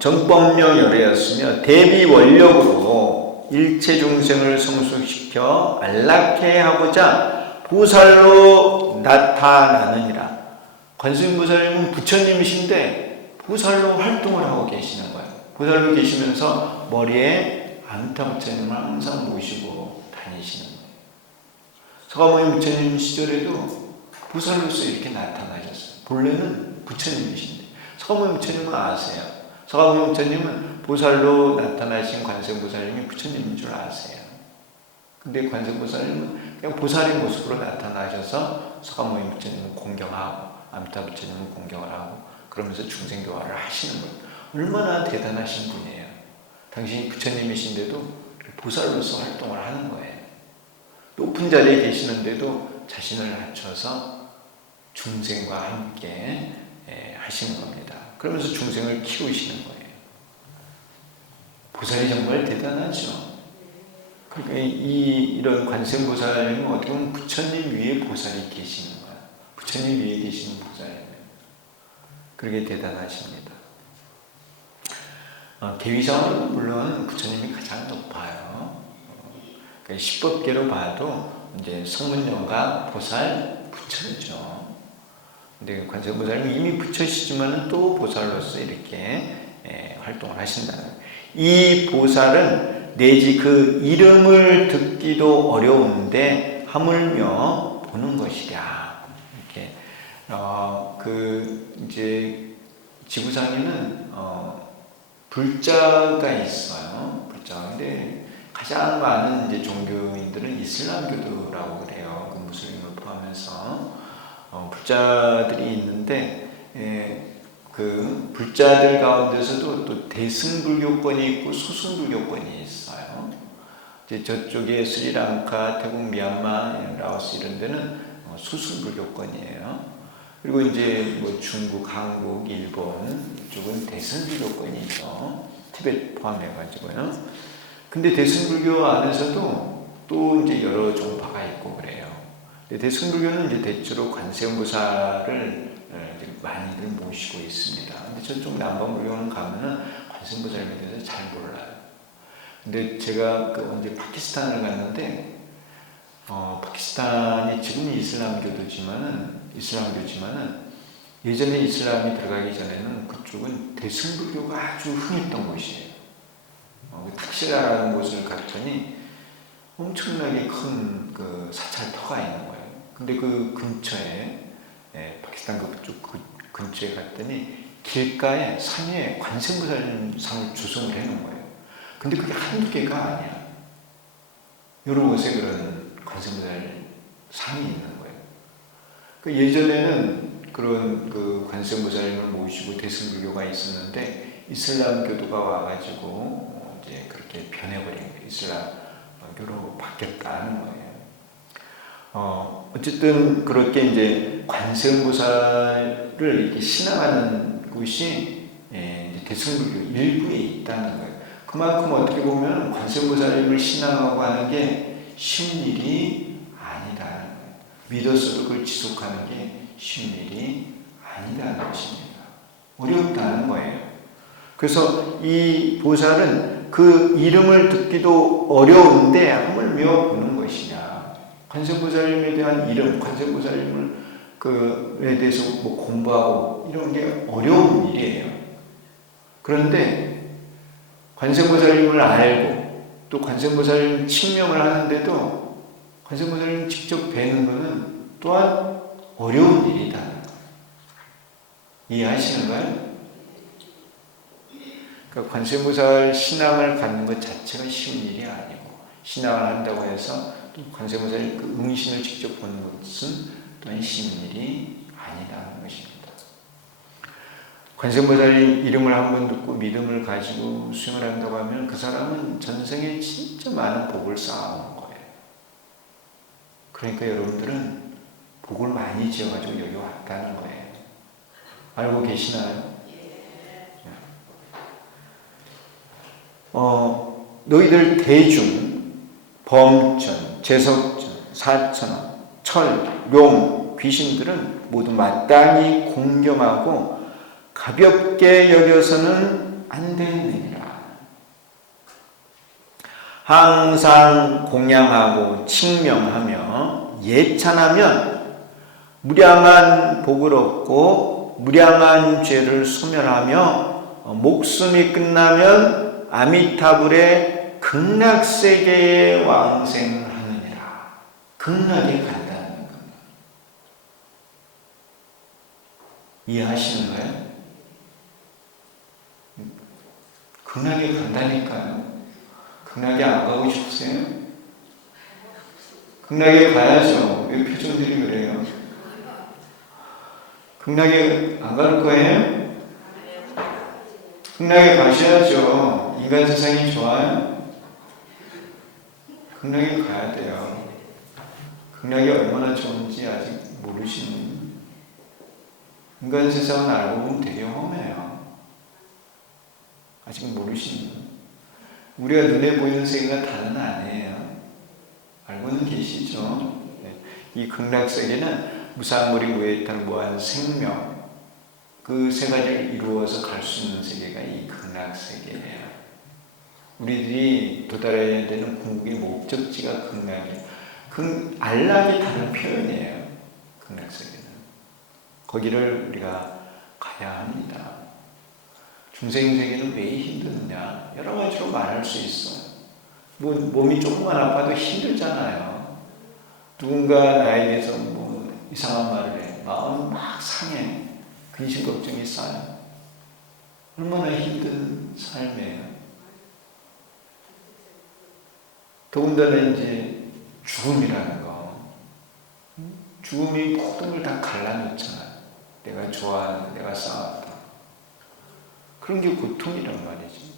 정법명 열애였으며 대비 원력으로 일체 중생을 성숙시켜 안락해 하고자 보살로 나타나느니라. 관세음보살님은 부처님이신데 보살로 활동을 하고 계시는 거예요. 보살로 계시면서 머리에 안타 부처님을 항상 모시고 다니시는 거예요. 서가모니 부처님 시절에도 보살로서 이렇게 나타나셨어요. 본래는 부처님이신데 서가모니 부처님은 아세요. 서가모니 부처님은 보살로 나타나신 관세음보살님이 부처님인 줄 아세요. 근데 관세음보살님은 그냥 보살의 모습으로 나타나셔서 서가모니 부처님을 공경하고 암타 부처님은 공경을 하고 그러면서 중생교화를 하시는 거예요. 얼마나 대단하신 분이에요. 당신이 부처님이신데도 보살로서 활동을 하는 거예요. 높은 자리에 계시는데도 자신을 낮춰서 중생과 함께 하시는 겁니다. 그러면서 중생을 키우시는 거예요. 보살이 정말 대단하죠. 그러니까 이런 관세음보살님은 어떻게 보면 부처님 위에 보살이 계시는 거예요. 부처님 위에 계시는 보살이에요. 그렇게 대단하십니다. 대위상으로는 물론 부처님이 가장 높아요. 그러니까 십법계로 봐도 이제 성문영가 보살 부처죠. 근데 관세음보살님은 이미 부처시지만은 또 보살로서 이렇게 활동을 하신다는 거예요. 이 보살은 내지 그 이름을 듣기도 어려운데 하물며 보는 것이랴. 이렇게 이제 지구상에는 불자가 있어요. 불자인데 가장 많은 이제 종교인들은 이슬람교도라고 그래요. 그 무슬림을 포함해서 불자들이 있는데 그 불자들 가운데서도 또 대승불교권이 있고 소승불교권이 있어요. 이제 저쪽에 스리랑카, 태국, 미얀마, 라오스 이런 데는 소승불교권이에요. 그리고 이제 뭐 중국, 한국, 일본 이쪽은 대승불교권이죠. 티베트 포함해가지고요. 근데 대승불교 안에서도 또 이제 여러 종파가 있고 그래요. 대승불교는 이제 대체로 관세음보살을 많이들 모시고 있습니다. 근데 저쪽 남방불교는 가면은 관세음보살에 대해서 잘 몰라요. 근데 제가 언제 파키스탄을 갔는데, 파키스탄이 지금 이슬람교지만은 예전에 이슬람이 들어가기 전에는 그쪽은 대승불교가 아주 흥했던 곳이에요. 탁시라라는 곳을 갔더니 엄청나게 큰 그 사찰터가 있는 거예요. 근데 그 근처에 파키스탄 그쪽 근처에 갔더니 길가에 산 위에 관세음보살 상을 조성을 해놓은 거예요. 근데 그게 한두 개가 아니야. 여러 곳에 그런 관세음보살 상이 있는 거예요. 그 예전에는 그런 그 관세음보살을 모시고 대승불교가 있었는데 이슬람교도가 와가지고 이제 그렇게 변해버린 거예요. 이슬람교로 바뀌었다는 거예요. 어쨌든 그렇게 이제 관세음보살을 이렇게 신앙하는 곳이 이제 대승불교 일부에 있다는 거예요. 그만큼 어떻게 보면 관세음보살을 신앙하고 하는 게 쉬운 일이 아니다는 거예요. 믿어서도 그걸 지속하는 게 쉬운 일이 아니다는 것입니다. 어렵다는 거예요. 그래서 이 보살은 그 이름을 듣기도 어려운데 하물며 보는 것이냐. 관세음보살님에 대한 이름, 관세음보살님에 대해서 뭐 공부하고 이런 게 어려운 일이에요. 그런데 관세음보살님을 알고 또 관세음보살님 칭명을 하는데도 관세음보살님 직접 뵈는 것은 또한 어려운 일이다. 이해하시는가요? 그러니까 관세음보살 신앙을 갖는 것 자체가 쉬운 일이 아니고 신앙을 한다고 해서 또 관세음보살 그 응신을 직접 보는 것은 또한 쉬운 일이 아니다는 것입니다. 관세음보살 이름을 한번 듣고 믿음을 가지고 수행을 한다고 하면 그 사람은 전생에 진짜 많은 복을 쌓아온 거예요. 그러니까 여러분들은 복을 많이 지어가지고 여기 왔다는 거예요. 알고 계시나요? 너희들 대중, 범천, 제석천, 사천왕, 철, 룡, 귀신들은 모두 마땅히 공경하고 가볍게 여겨서는 안 되느니라. 항상 공양하고 칭명하며 예찬하면 무량한 복을 얻고 무량한 죄를 소멸하며 목숨이 끝나면 아미타불의 극락세계에 왕생하느니라. 극락에 간다는 겁니다. 이해하시는 거예요? 극락에 간다니까요. 극락에 안 가고 싶으세요? 극락에 가야죠. 왜 표정들이 그래요? 극락에 안 갈 거예요? 극락에 가셔야죠. 인간 세상이 좋아요? 극락에 가야 돼요. 극락이 얼마나 좋은지 아직 모르시는, 인간 세상은 알고 보면 되게 험해요. 아직 모르시는, 우리가 눈에 보이는 세계가 다는 아니에요. 알고는 계시죠? 이 극락세계는 무상무리 무해탈 무한 생명, 그 세 가지를 이루어서 갈 수 있는 세계가 이 극락세계예요. 우리들이 도달해야 되는 궁극의 목적지가 극락이에요. 안락이 다른 표현이에요. 극락세계는. 거기를 우리가 가야 합니다. 중생 세계는 왜 힘드느냐? 여러 가지로 말할 수 있어요. 뭐 몸이 조금만 아파도 힘들잖아요. 누군가 나에 대해서 뭐 이상한 말을 해. 마음은 막 상해. 근심 걱정이 쌓여. 얼마나 힘든 삶이에요. 더군다나 이제 죽음이라는 거. 죽음이 모든 걸 다 갈라놓잖아요. 내가 좋아하는, 내가 쌓았다. 그런 게 고통이란 말이지.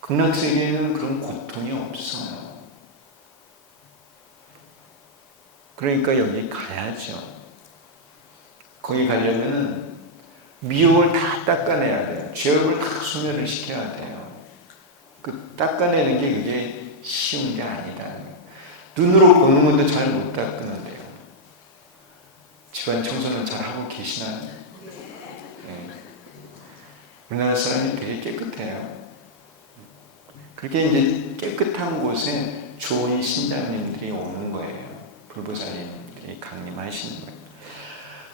극락세계에는 그런 고통이 없어요. 그러니까 여기 가야죠. 거기 가려면 미혹을 다 닦아내야 돼요. 죄업을 다 소멸을 시켜야 돼요. 그 닦아내는 게 그게 쉬운 게 아니다. 눈으로 보는 것도 잘 못 닦는데요. 집안 청소는 잘 하고 계시나요? 네. 우리나라 사람이 되게 깨끗해요. 그렇게 이제 깨끗한 곳에 좋은 신자님들이 오는 거예요. 불보살님들이 강림하시는 거예요.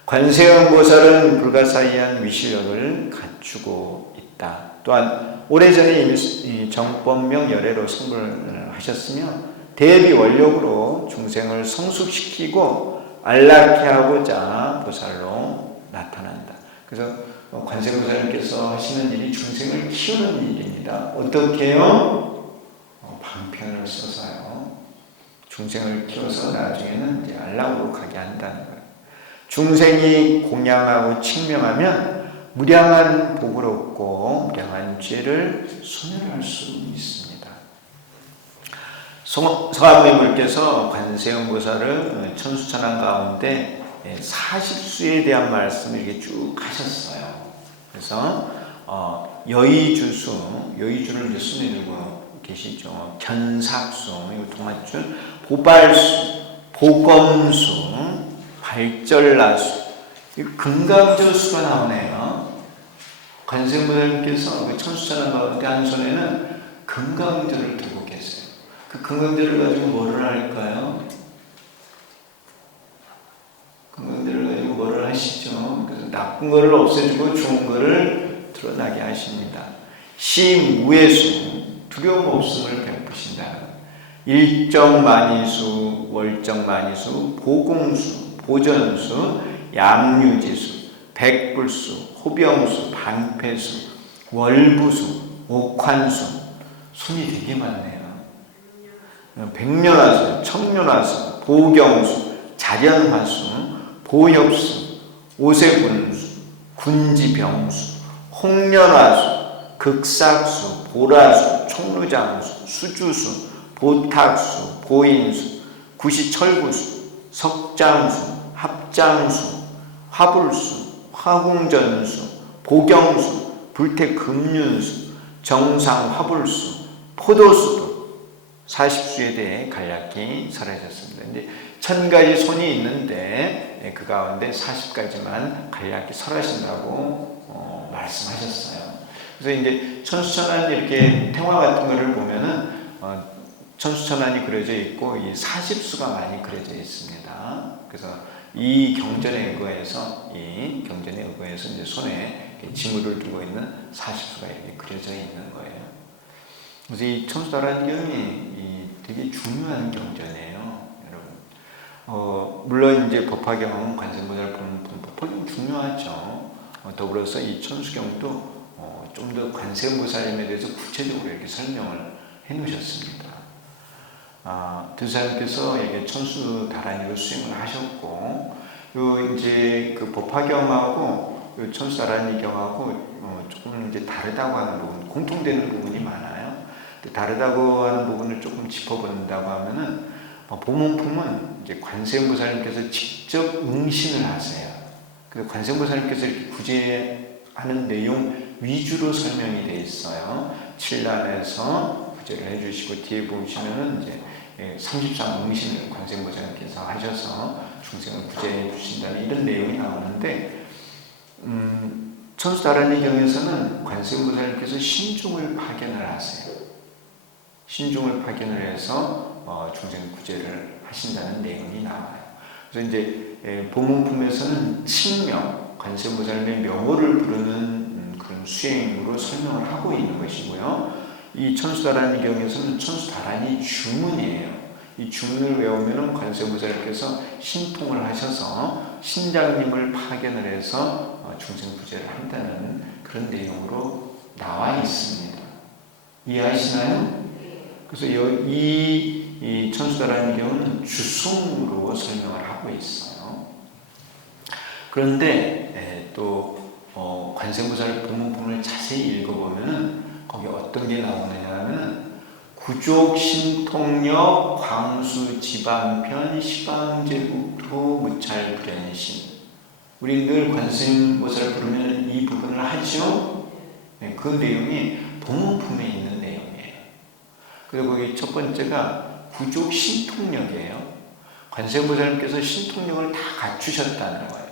관세음보살은 불가사의한 위시력을 갖추고 있다. 또한 오래전에 이미 정법명 열애로 성불을 하셨으며 대비 원력으로 중생을 성숙시키고 안락케 하고자 보살로 나타난다. 그래서 관세음보살님께서 하시는 일이 중생을 키우는 일입니다. 어떻게 해요? 방편을 써서요. 중생을 키워서 나중에는 이제 안락으로 가게 한다는 거예요. 중생이 공양하고 칭명하면 무량한 복을 얻고 무량한 죄를 소멸할 수 있습니다. 서가모니님께서 관세음보살을 천수천왕 가운데 40수에 대한 말씀을 이렇게 쭉 하셨어요. 그래서 여의주를 이제 손에 들고 계시죠. 견삭수, 동아줄, 보발수, 보검수, 발절나수, 금강저수가 나오네요. 관세음보살님께서 천수천왕 가운데 한 손에는 금강저를 들고 계세요. 그 금강저를 가지고 뭐를 할까요? 금강저를 가지고 뭐를 하시죠? 그래서 나쁜 거를 없애주고 좋은 거를 드러나게 하십니다. 시무예수, 두려움 없음을 베푸신다. 일정만이수, 월정만이수, 보공수, 보전수, 양유지수, 백불수, 호병수, 방패수, 월부수, 옥환수, 손이 되게 많네요. 백년화수, 청년화수, 보경수, 자련화수, 보협수, 오세군수, 군지병수, 홍련화수, 극삭수, 보라수, 총루장수, 수주수, 보탁수, 보인수, 구시철구수, 석장수, 합장수, 화불수, 화궁전수, 보경수, 불태금륜수, 정상화불수, 포도수도 40수에 대해 간략히 설하셨습니다. 이제 1000가지 손이 있는데 그 가운데 40가지만 간략히 설하신다고 말씀하셨어요. 그래서 이제 천수천안 이렇게 태화 같은 거를 보면은 천수천안이 그려져 있고 이 40수가 많이 그려져 있습니다. 그래서 이 경전에 의거해서 이제 손에 지물을 들고 있는 40수가 이렇게 그려져 있는 거예요. 그래서 이 천수다란경이 되게 중요한 경전이에요, 여러분. 물론 이제 법화경, 관세음보살 법화경 중요하죠. 더불어서 이 천수경도 좀 더 관세음보살님에 대해서 구체적으로 이렇게 설명을 해놓으셨습니다. 드사님께서 이게 천수다란이로 수행을 하셨고, 이제 그 법화경하고 천수다란이경하고 조금 이제 다르다고 하는 부분, 공통되는 부분이 많아요. 다르다고 하는 부분을 조금 짚어본다고 하면은 보문품은 이제 관세음보살님께서 직접 응신을 하세요. 그래서 관세음보살님께서 이렇게 구제하는 내용 위주로 설명이 되어 있어요. 7단에서 구제를 해주시고 뒤에 보시면은 이제 33 응신을 관세음보살님께서 하셔서 중생을 구제해 주신다는 이런 내용이 나오는데 천수다란이 경에서는 관세음보살님께서 신중을 파견을 하세요. 신중을 파견을 해서 중생 구제를 하신다는 내용이 나와요. 그래서 이제 보문품에서는 칭명, 관세음보살님의 명호를 부르는 그런 그런 수행으로 설명을 하고 있는 것이고요. 이 천수다라니 경에서는 천수다라니 주문이에요. 이 주문을 외우면은 관세음보살께서 신통을 하셔서 신장님을 파견을 해서 중생부재를 한다는 그런 내용으로 나와 있습니다. 이해하시나요? 그래서 이 천수다라니 경우는 주송으로 설명을 하고 있어요. 그런데 또 관세음보살 본문품을 자세히 읽어보면 거기 어떤 게 나오느냐면 구족 신통력 광수 지방편 시방제국토 무찰불연신. 우리 늘 관세음보살 부르면 이 부분을 하죠. 그 내용이 본문품에 있는 내용이에요. 그리고 거기 첫 번째가 구족 신통력이에요. 관세음보살님께서 신통력을 다 갖추셨다는 거예요.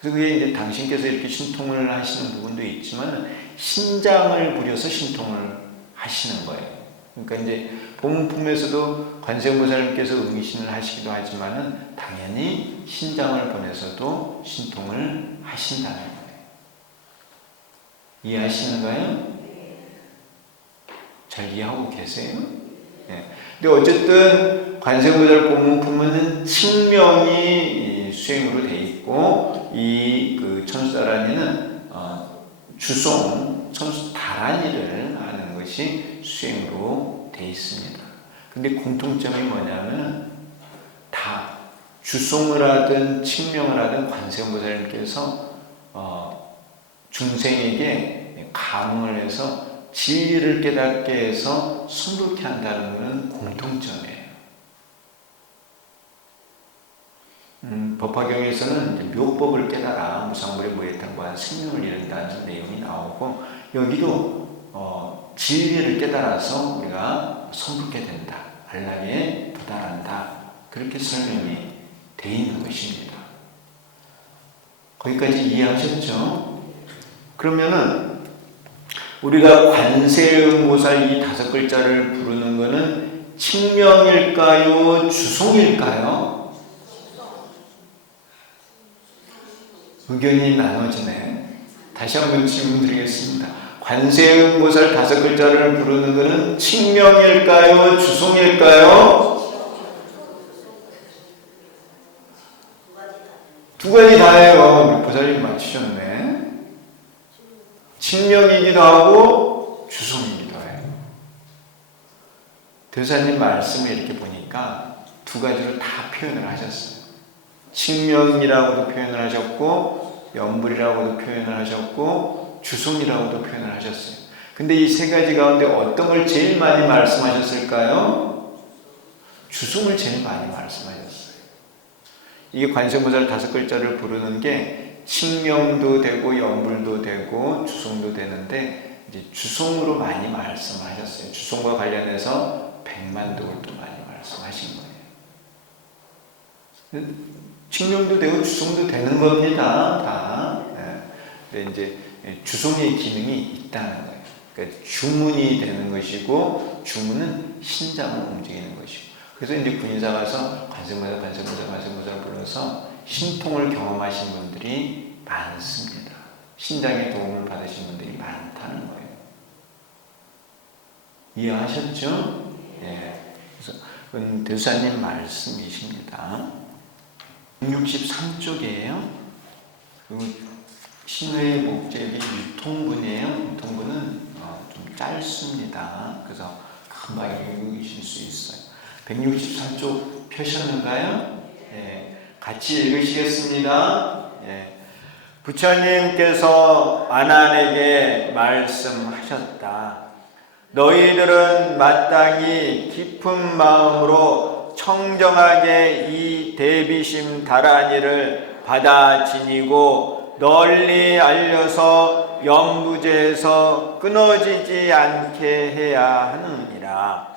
그래서 그게 이제 당신께서 이렇게 신통을 하시는 부분도 있지만 신장을 부려서 신통을 하시는 거예요. 그러니까 이제 본문품에서도 관세음보살님께서 응신을 하시기도 하지만은 당연히 신장을 보내서도 신통을 하신다는 거예요. 이해하시는가요? 잘 이해하고 계세요? 네. 근데 어쨌든 관세음보살 본문품은 칭명이 수행으로 돼 있고 그 천수다라니는 주송 천수다라니를 하는 것이 수행으로 돼 있습니다. 근데 공통점이 뭐냐면 다 주송을 하든 칭명을 하든 관세음보살님께서 중생에게 감응을 해서 진리를 깨닫게 해서 순국케 한다는 것은 공통점이에요. 법화경에서는 묘법을 깨달아 무상불에 무해탕과 생명을 이룬다는 내용이 나오고 여기도 진리를 깨달아서 우리가 성불게 된다. 안락에 도달한다. 그렇게 설명이 되어 있는 것입니다. 거기까지 이해하셨죠? 그러면은 우리가 관세음보살 이 5글자를 부르는 것은 칭명일까요? 주송일까요? 의견이 나눠지네. 다시 한번 질문 드리겠습니다. 관세음보살 5글자를 부르는 것은 칭명일까요? 주송일까요? 두 가지 다예요. 보살님 맞추셨네. 칭명이기도 하고 주송이기도 해요. 대사님 말씀을 이렇게 보니까 두 가지로 다 표현을 하셨어요. 칭명이라고도 표현을 하셨고 연불이라고도 표현을 하셨고 주송이라고도 표현을 하셨어요. 근데 이 세 가지 가운데 어떤 걸 제일 많이 말씀하셨을까요? 주송을 제일 많이 말씀하셨어요. 이게 관세음보살 5글자를 부르는 게 칭명도 되고 연불도 되고 주송도 되는데 이제 주송으로 많이 말씀을 하셨어요. 주송과 관련해서 백만독을 또 많이 말씀하신 거예요. 칭명도 되고 주송도 되는 겁니다. 다. 근데 이제 주송의 기능이 있다는 거예요. 그러니까 주문이 되는 것이고 주문은 신장을 움직이는 것이고. 그래서 이제 군인사 가서 관세음보살 불러서 신통을 경험하신 분들이 많습니다. 신장의 도움을 받으신 분들이 많다는 거예요. 이해하셨죠? 네. 그래서 대수사님 말씀이십니다. 163쪽이에요. 신의 목적이 유통분이에요. 유통분은 좀 짧습니다. 그래서 금방 읽으실 수 있어요. 163쪽 펴셨는가요? 네. 같이 읽으시겠습니다. 네. 부처님께서 아난에게 말씀하셨다. 너희들은 마땅히 깊은 마음으로 청정하게 이 대비심 다라니를 받아 지니고 널리 알려서 영부제에서 끊어지지 않게 해야 하느니라.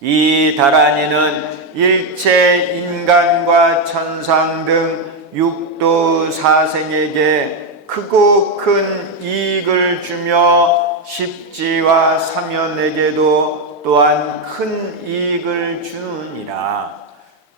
이 다라니는 일체 인간과 천상 등 육도 사생에게 크고 큰 이익을 주며 십지와 사면에게도 또한 큰 이익을 주느니라.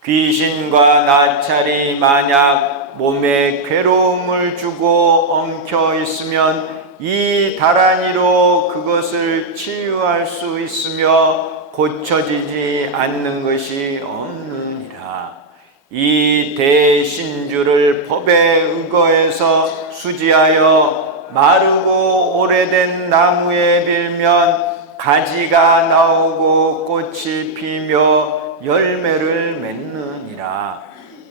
귀신과 나찰이 만약 몸에 괴로움을 주고 엉켜 있으면 이 다란이로 그것을 치유할 수 있으며 고쳐지지 않는 것이 없느니라. 이 대신주를 법에 의거해서 수지하여 마르고 오래된 나무에 빌면 가지가 나오고 꽃이 피며 열매를 맺느니라.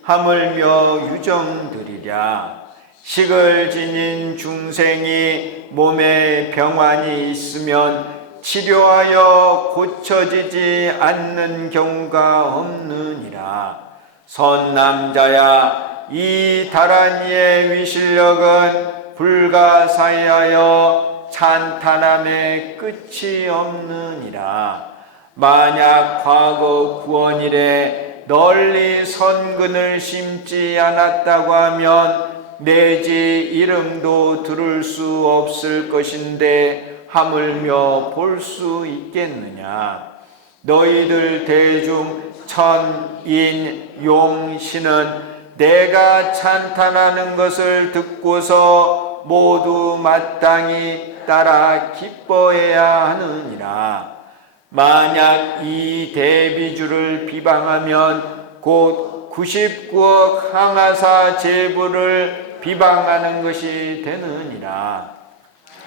하물며 유정드리랴. 식을 지닌 중생이 몸에 병환이 있으면 치료하여 고쳐지지 않는 경우가 없느니라. 선남자야, 이 다란이의 위실력은 불가사의하여 찬탄함에 끝이 없느니라. 만약 과거 구원일에 널리 선근을 심지 않았다고 하면 내지 이름도 들을 수 없을 것인데 하물며 볼 수 있겠느냐. 너희들 대중 천인 용신은 내가 찬탄하는 것을 듣고서 모두 마땅히 따라 기뻐해야 하느니라. 만약 이 대비주를 비방하면 곧 99억 항아사 제부를 비방하는 것이 되느니라.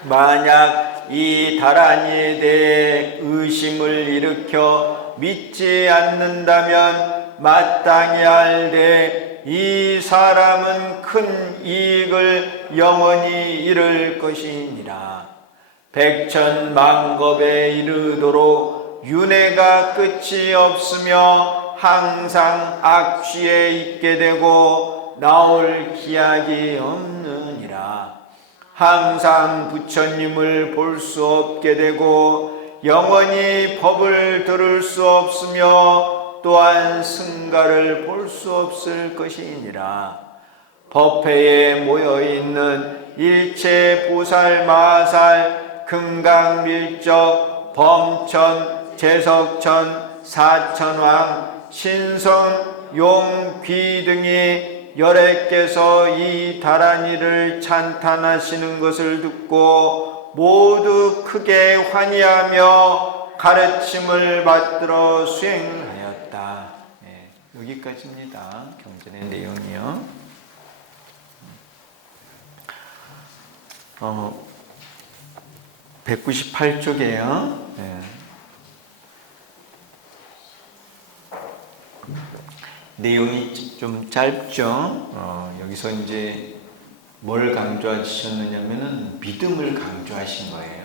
만약 이 다란이에 대해 의심을 일으켜 믿지 않는다면 마땅히 알되 이 사람은 큰 이익을 영원히 잃을 것이니라. 백천만겁에 이르도록 윤회가 끝이 없으며 항상 악취에 있게 되고 나올 기약이 없느니라. 항상 부처님을 볼 수 없게 되고 영원히 법을 들을 수 없으며 또한 승가를 볼 수 없을 것이니라. 법회에 모여있는 일체 보살 마살 금강밀적 범천 제석천 사천왕 신성 용귀 등이 열애께서 이 다란이를 찬탄하시는 것을 듣고 모두 크게 환희하며 가르침을 받들어 수행하였다. 네, 여기까지입니다. 경전의 내용이요. 198쪽이에요. 네. 내용이 좀 짧죠. 여기서 이제 뭘 강조하셨느냐면은 믿음을 강조하신 거예요.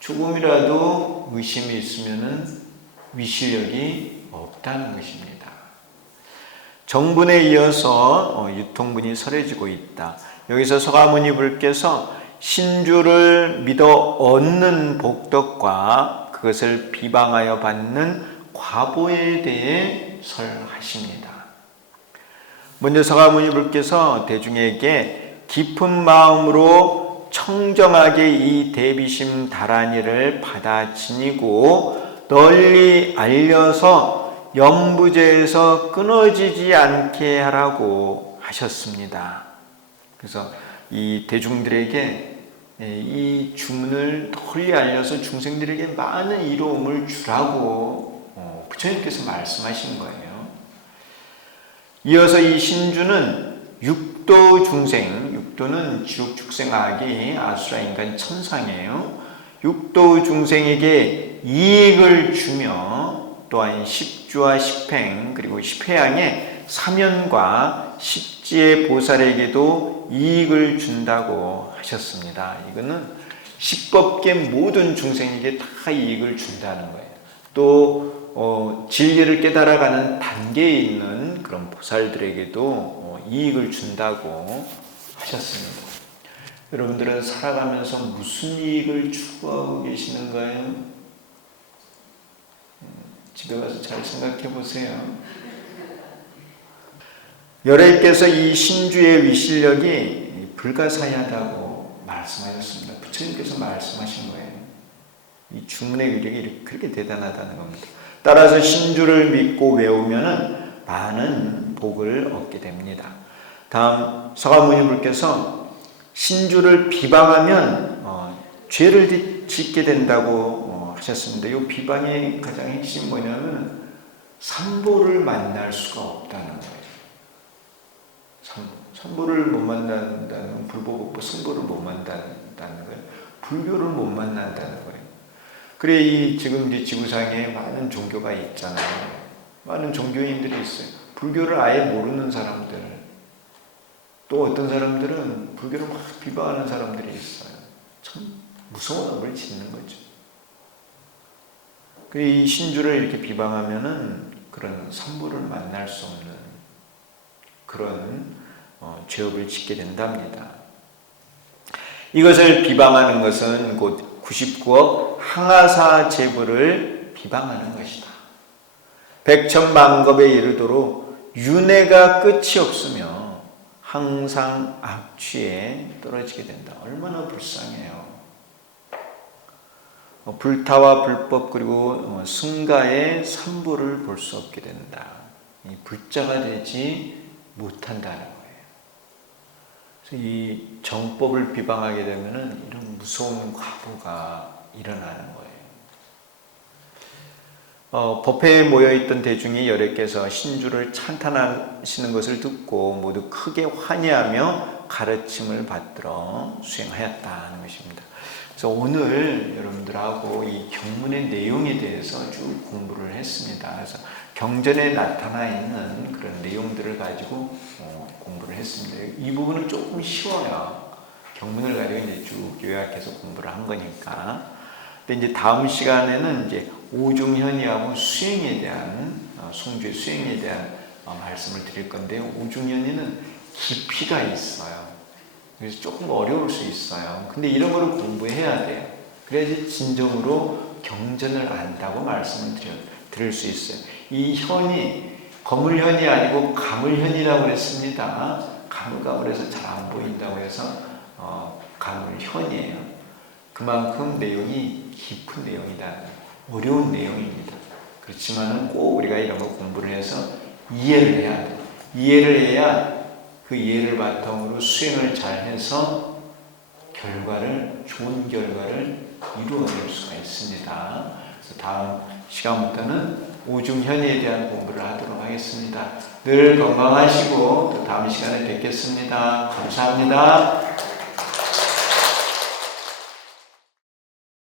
조금이라도 의심이 있으면은 위실력이 없다는 것입니다. 정분에 이어서 유통분이 설해지고 있다. 여기서 서가모니 불께서 신주를 믿어 얻는 복덕과 그것을 비방하여 받는 과보에 대해 설하십니다. 먼저 서가모니 불께서 대중에게 깊은 마음으로 청정하게 이 대비심 다란이를 받아 지니고 널리 알려서 염부제에서 끊어지지 않게 하라고 하셨습니다. 그래서 이 대중들에게 이 주문을 널리 알려서 중생들에게 많은 이로움을 주라고 부처님께서 말씀하신 거예요. 이어서 이 신주는 육도 중생, 육도는 지옥 축생아기 아수라 인간 천상이에요. 육도 중생에게 이익을 주며 또한 십주와 십행 그리고 십회양의 사면과 십지의 보살에게도 이익을 준다고 하셨습니다. 이거는 십법계 모든 중생에게 다 이익을 준다는 거예요. 또 진리를 깨달아가는 단계에 있는 그런 보살들에게도 이익을 준다고 하셨습니다. 여러분들은 살아가면서 무슨 이익을 추구하고 계시는가요? 집에 가서 잘 생각해 보세요. 열애께서 이 신주의 위실력이 불가사의하다고 말씀하셨습니다. 부처님께서 말씀하신 거예요. 이 주문의 위력이 그렇게 대단하다는 겁니다. 따라서 신주를 믿고 외우면 많은 복을 얻게 됩니다. 다음 서가모니 불께서 신주를 비방하면 죄를 짓게 된다고 하셨습니다. 이 비방의 가장 핵심이 뭐냐면 산보를 만날 수가 없다는 거예요. 산보를 못 만난다는 불보복보 승보를 못 만난다는 거예요. 불교를 못 만난다는 거예요. 그래 지금 이제 지구상에 많은 종교가 있잖아요. 많은 종교인들이 있어요. 불교를 아예 모르는 사람들, 또 어떤 사람들은 불교를 막 비방하는 사람들이 있어요. 참 무서운 업을 짓는 거죠. 그래 이 신주를 이렇게 비방하면은 그런 산보를 만날 수 없는 그런 죄업을 짓게 된답니다. 이것을 비방하는 것은 곧 99억 항아사 제불을 비방하는 것이다. 백천만겁에 이르도록 윤회가 끝이 없으며 항상 악취에 떨어지게 된다. 얼마나 불쌍해요. 불타와 불법 그리고 승가의 산보를 볼 수 없게 된다. 불자가 되지 못한다는 거예요. 그래서 이 정법을 비방하게 되면은 이런 무서운 과보가 일어나는 거예요. 법회에 모여있던 대중이 여래께서 신주를 찬탄하시는 것을 듣고 모두 크게 환희하며 가르침을 받들어 수행하였다는 것입니다. 그래서 오늘 여러분들하고 이 경문의 내용에 대해서 쭉 공부를 했습니다. 그래서 경전에 나타나 있는 그런 내용들을 가지고 공부를 했습니다. 이 부분은 조금 쉬워요. 경문을 가지고 이제 쭉 요약해서 공부를 한 거니까. 근데 이제 다음 시간에는 이제 오중현이하고 수행에 대한 송주의 수행에 대한 말씀을 드릴 건데요. 오중현이는 깊이가 있어요. 그래서 조금 어려울 수 있어요. 근데 이런 거를 공부해야 돼요. 그래야지 진정으로 경전을 안다고 말씀을 드릴 수 있어요. 이 현이 거물현이 아니고 가물현이라고 그랬습니다. 가물가물해서 잘 안 보인다고 해서 가물현이에요. 그만큼 내용이 깊은 내용이다. 어려운 내용입니다. 그렇지만은 꼭 우리가 이런 거 공부를 해서 이해를 해야 돼요. 이해를 해야 그 이해를 바탕으로 수행을 잘 해서 좋은 결과를 이루어낼 수가 있습니다. 그래서 다음 시간부터는 오중현에 대한 공부를 하도록 하겠습니다. 늘 건강하시고 또 다음 시간에 뵙겠습니다. 감사합니다.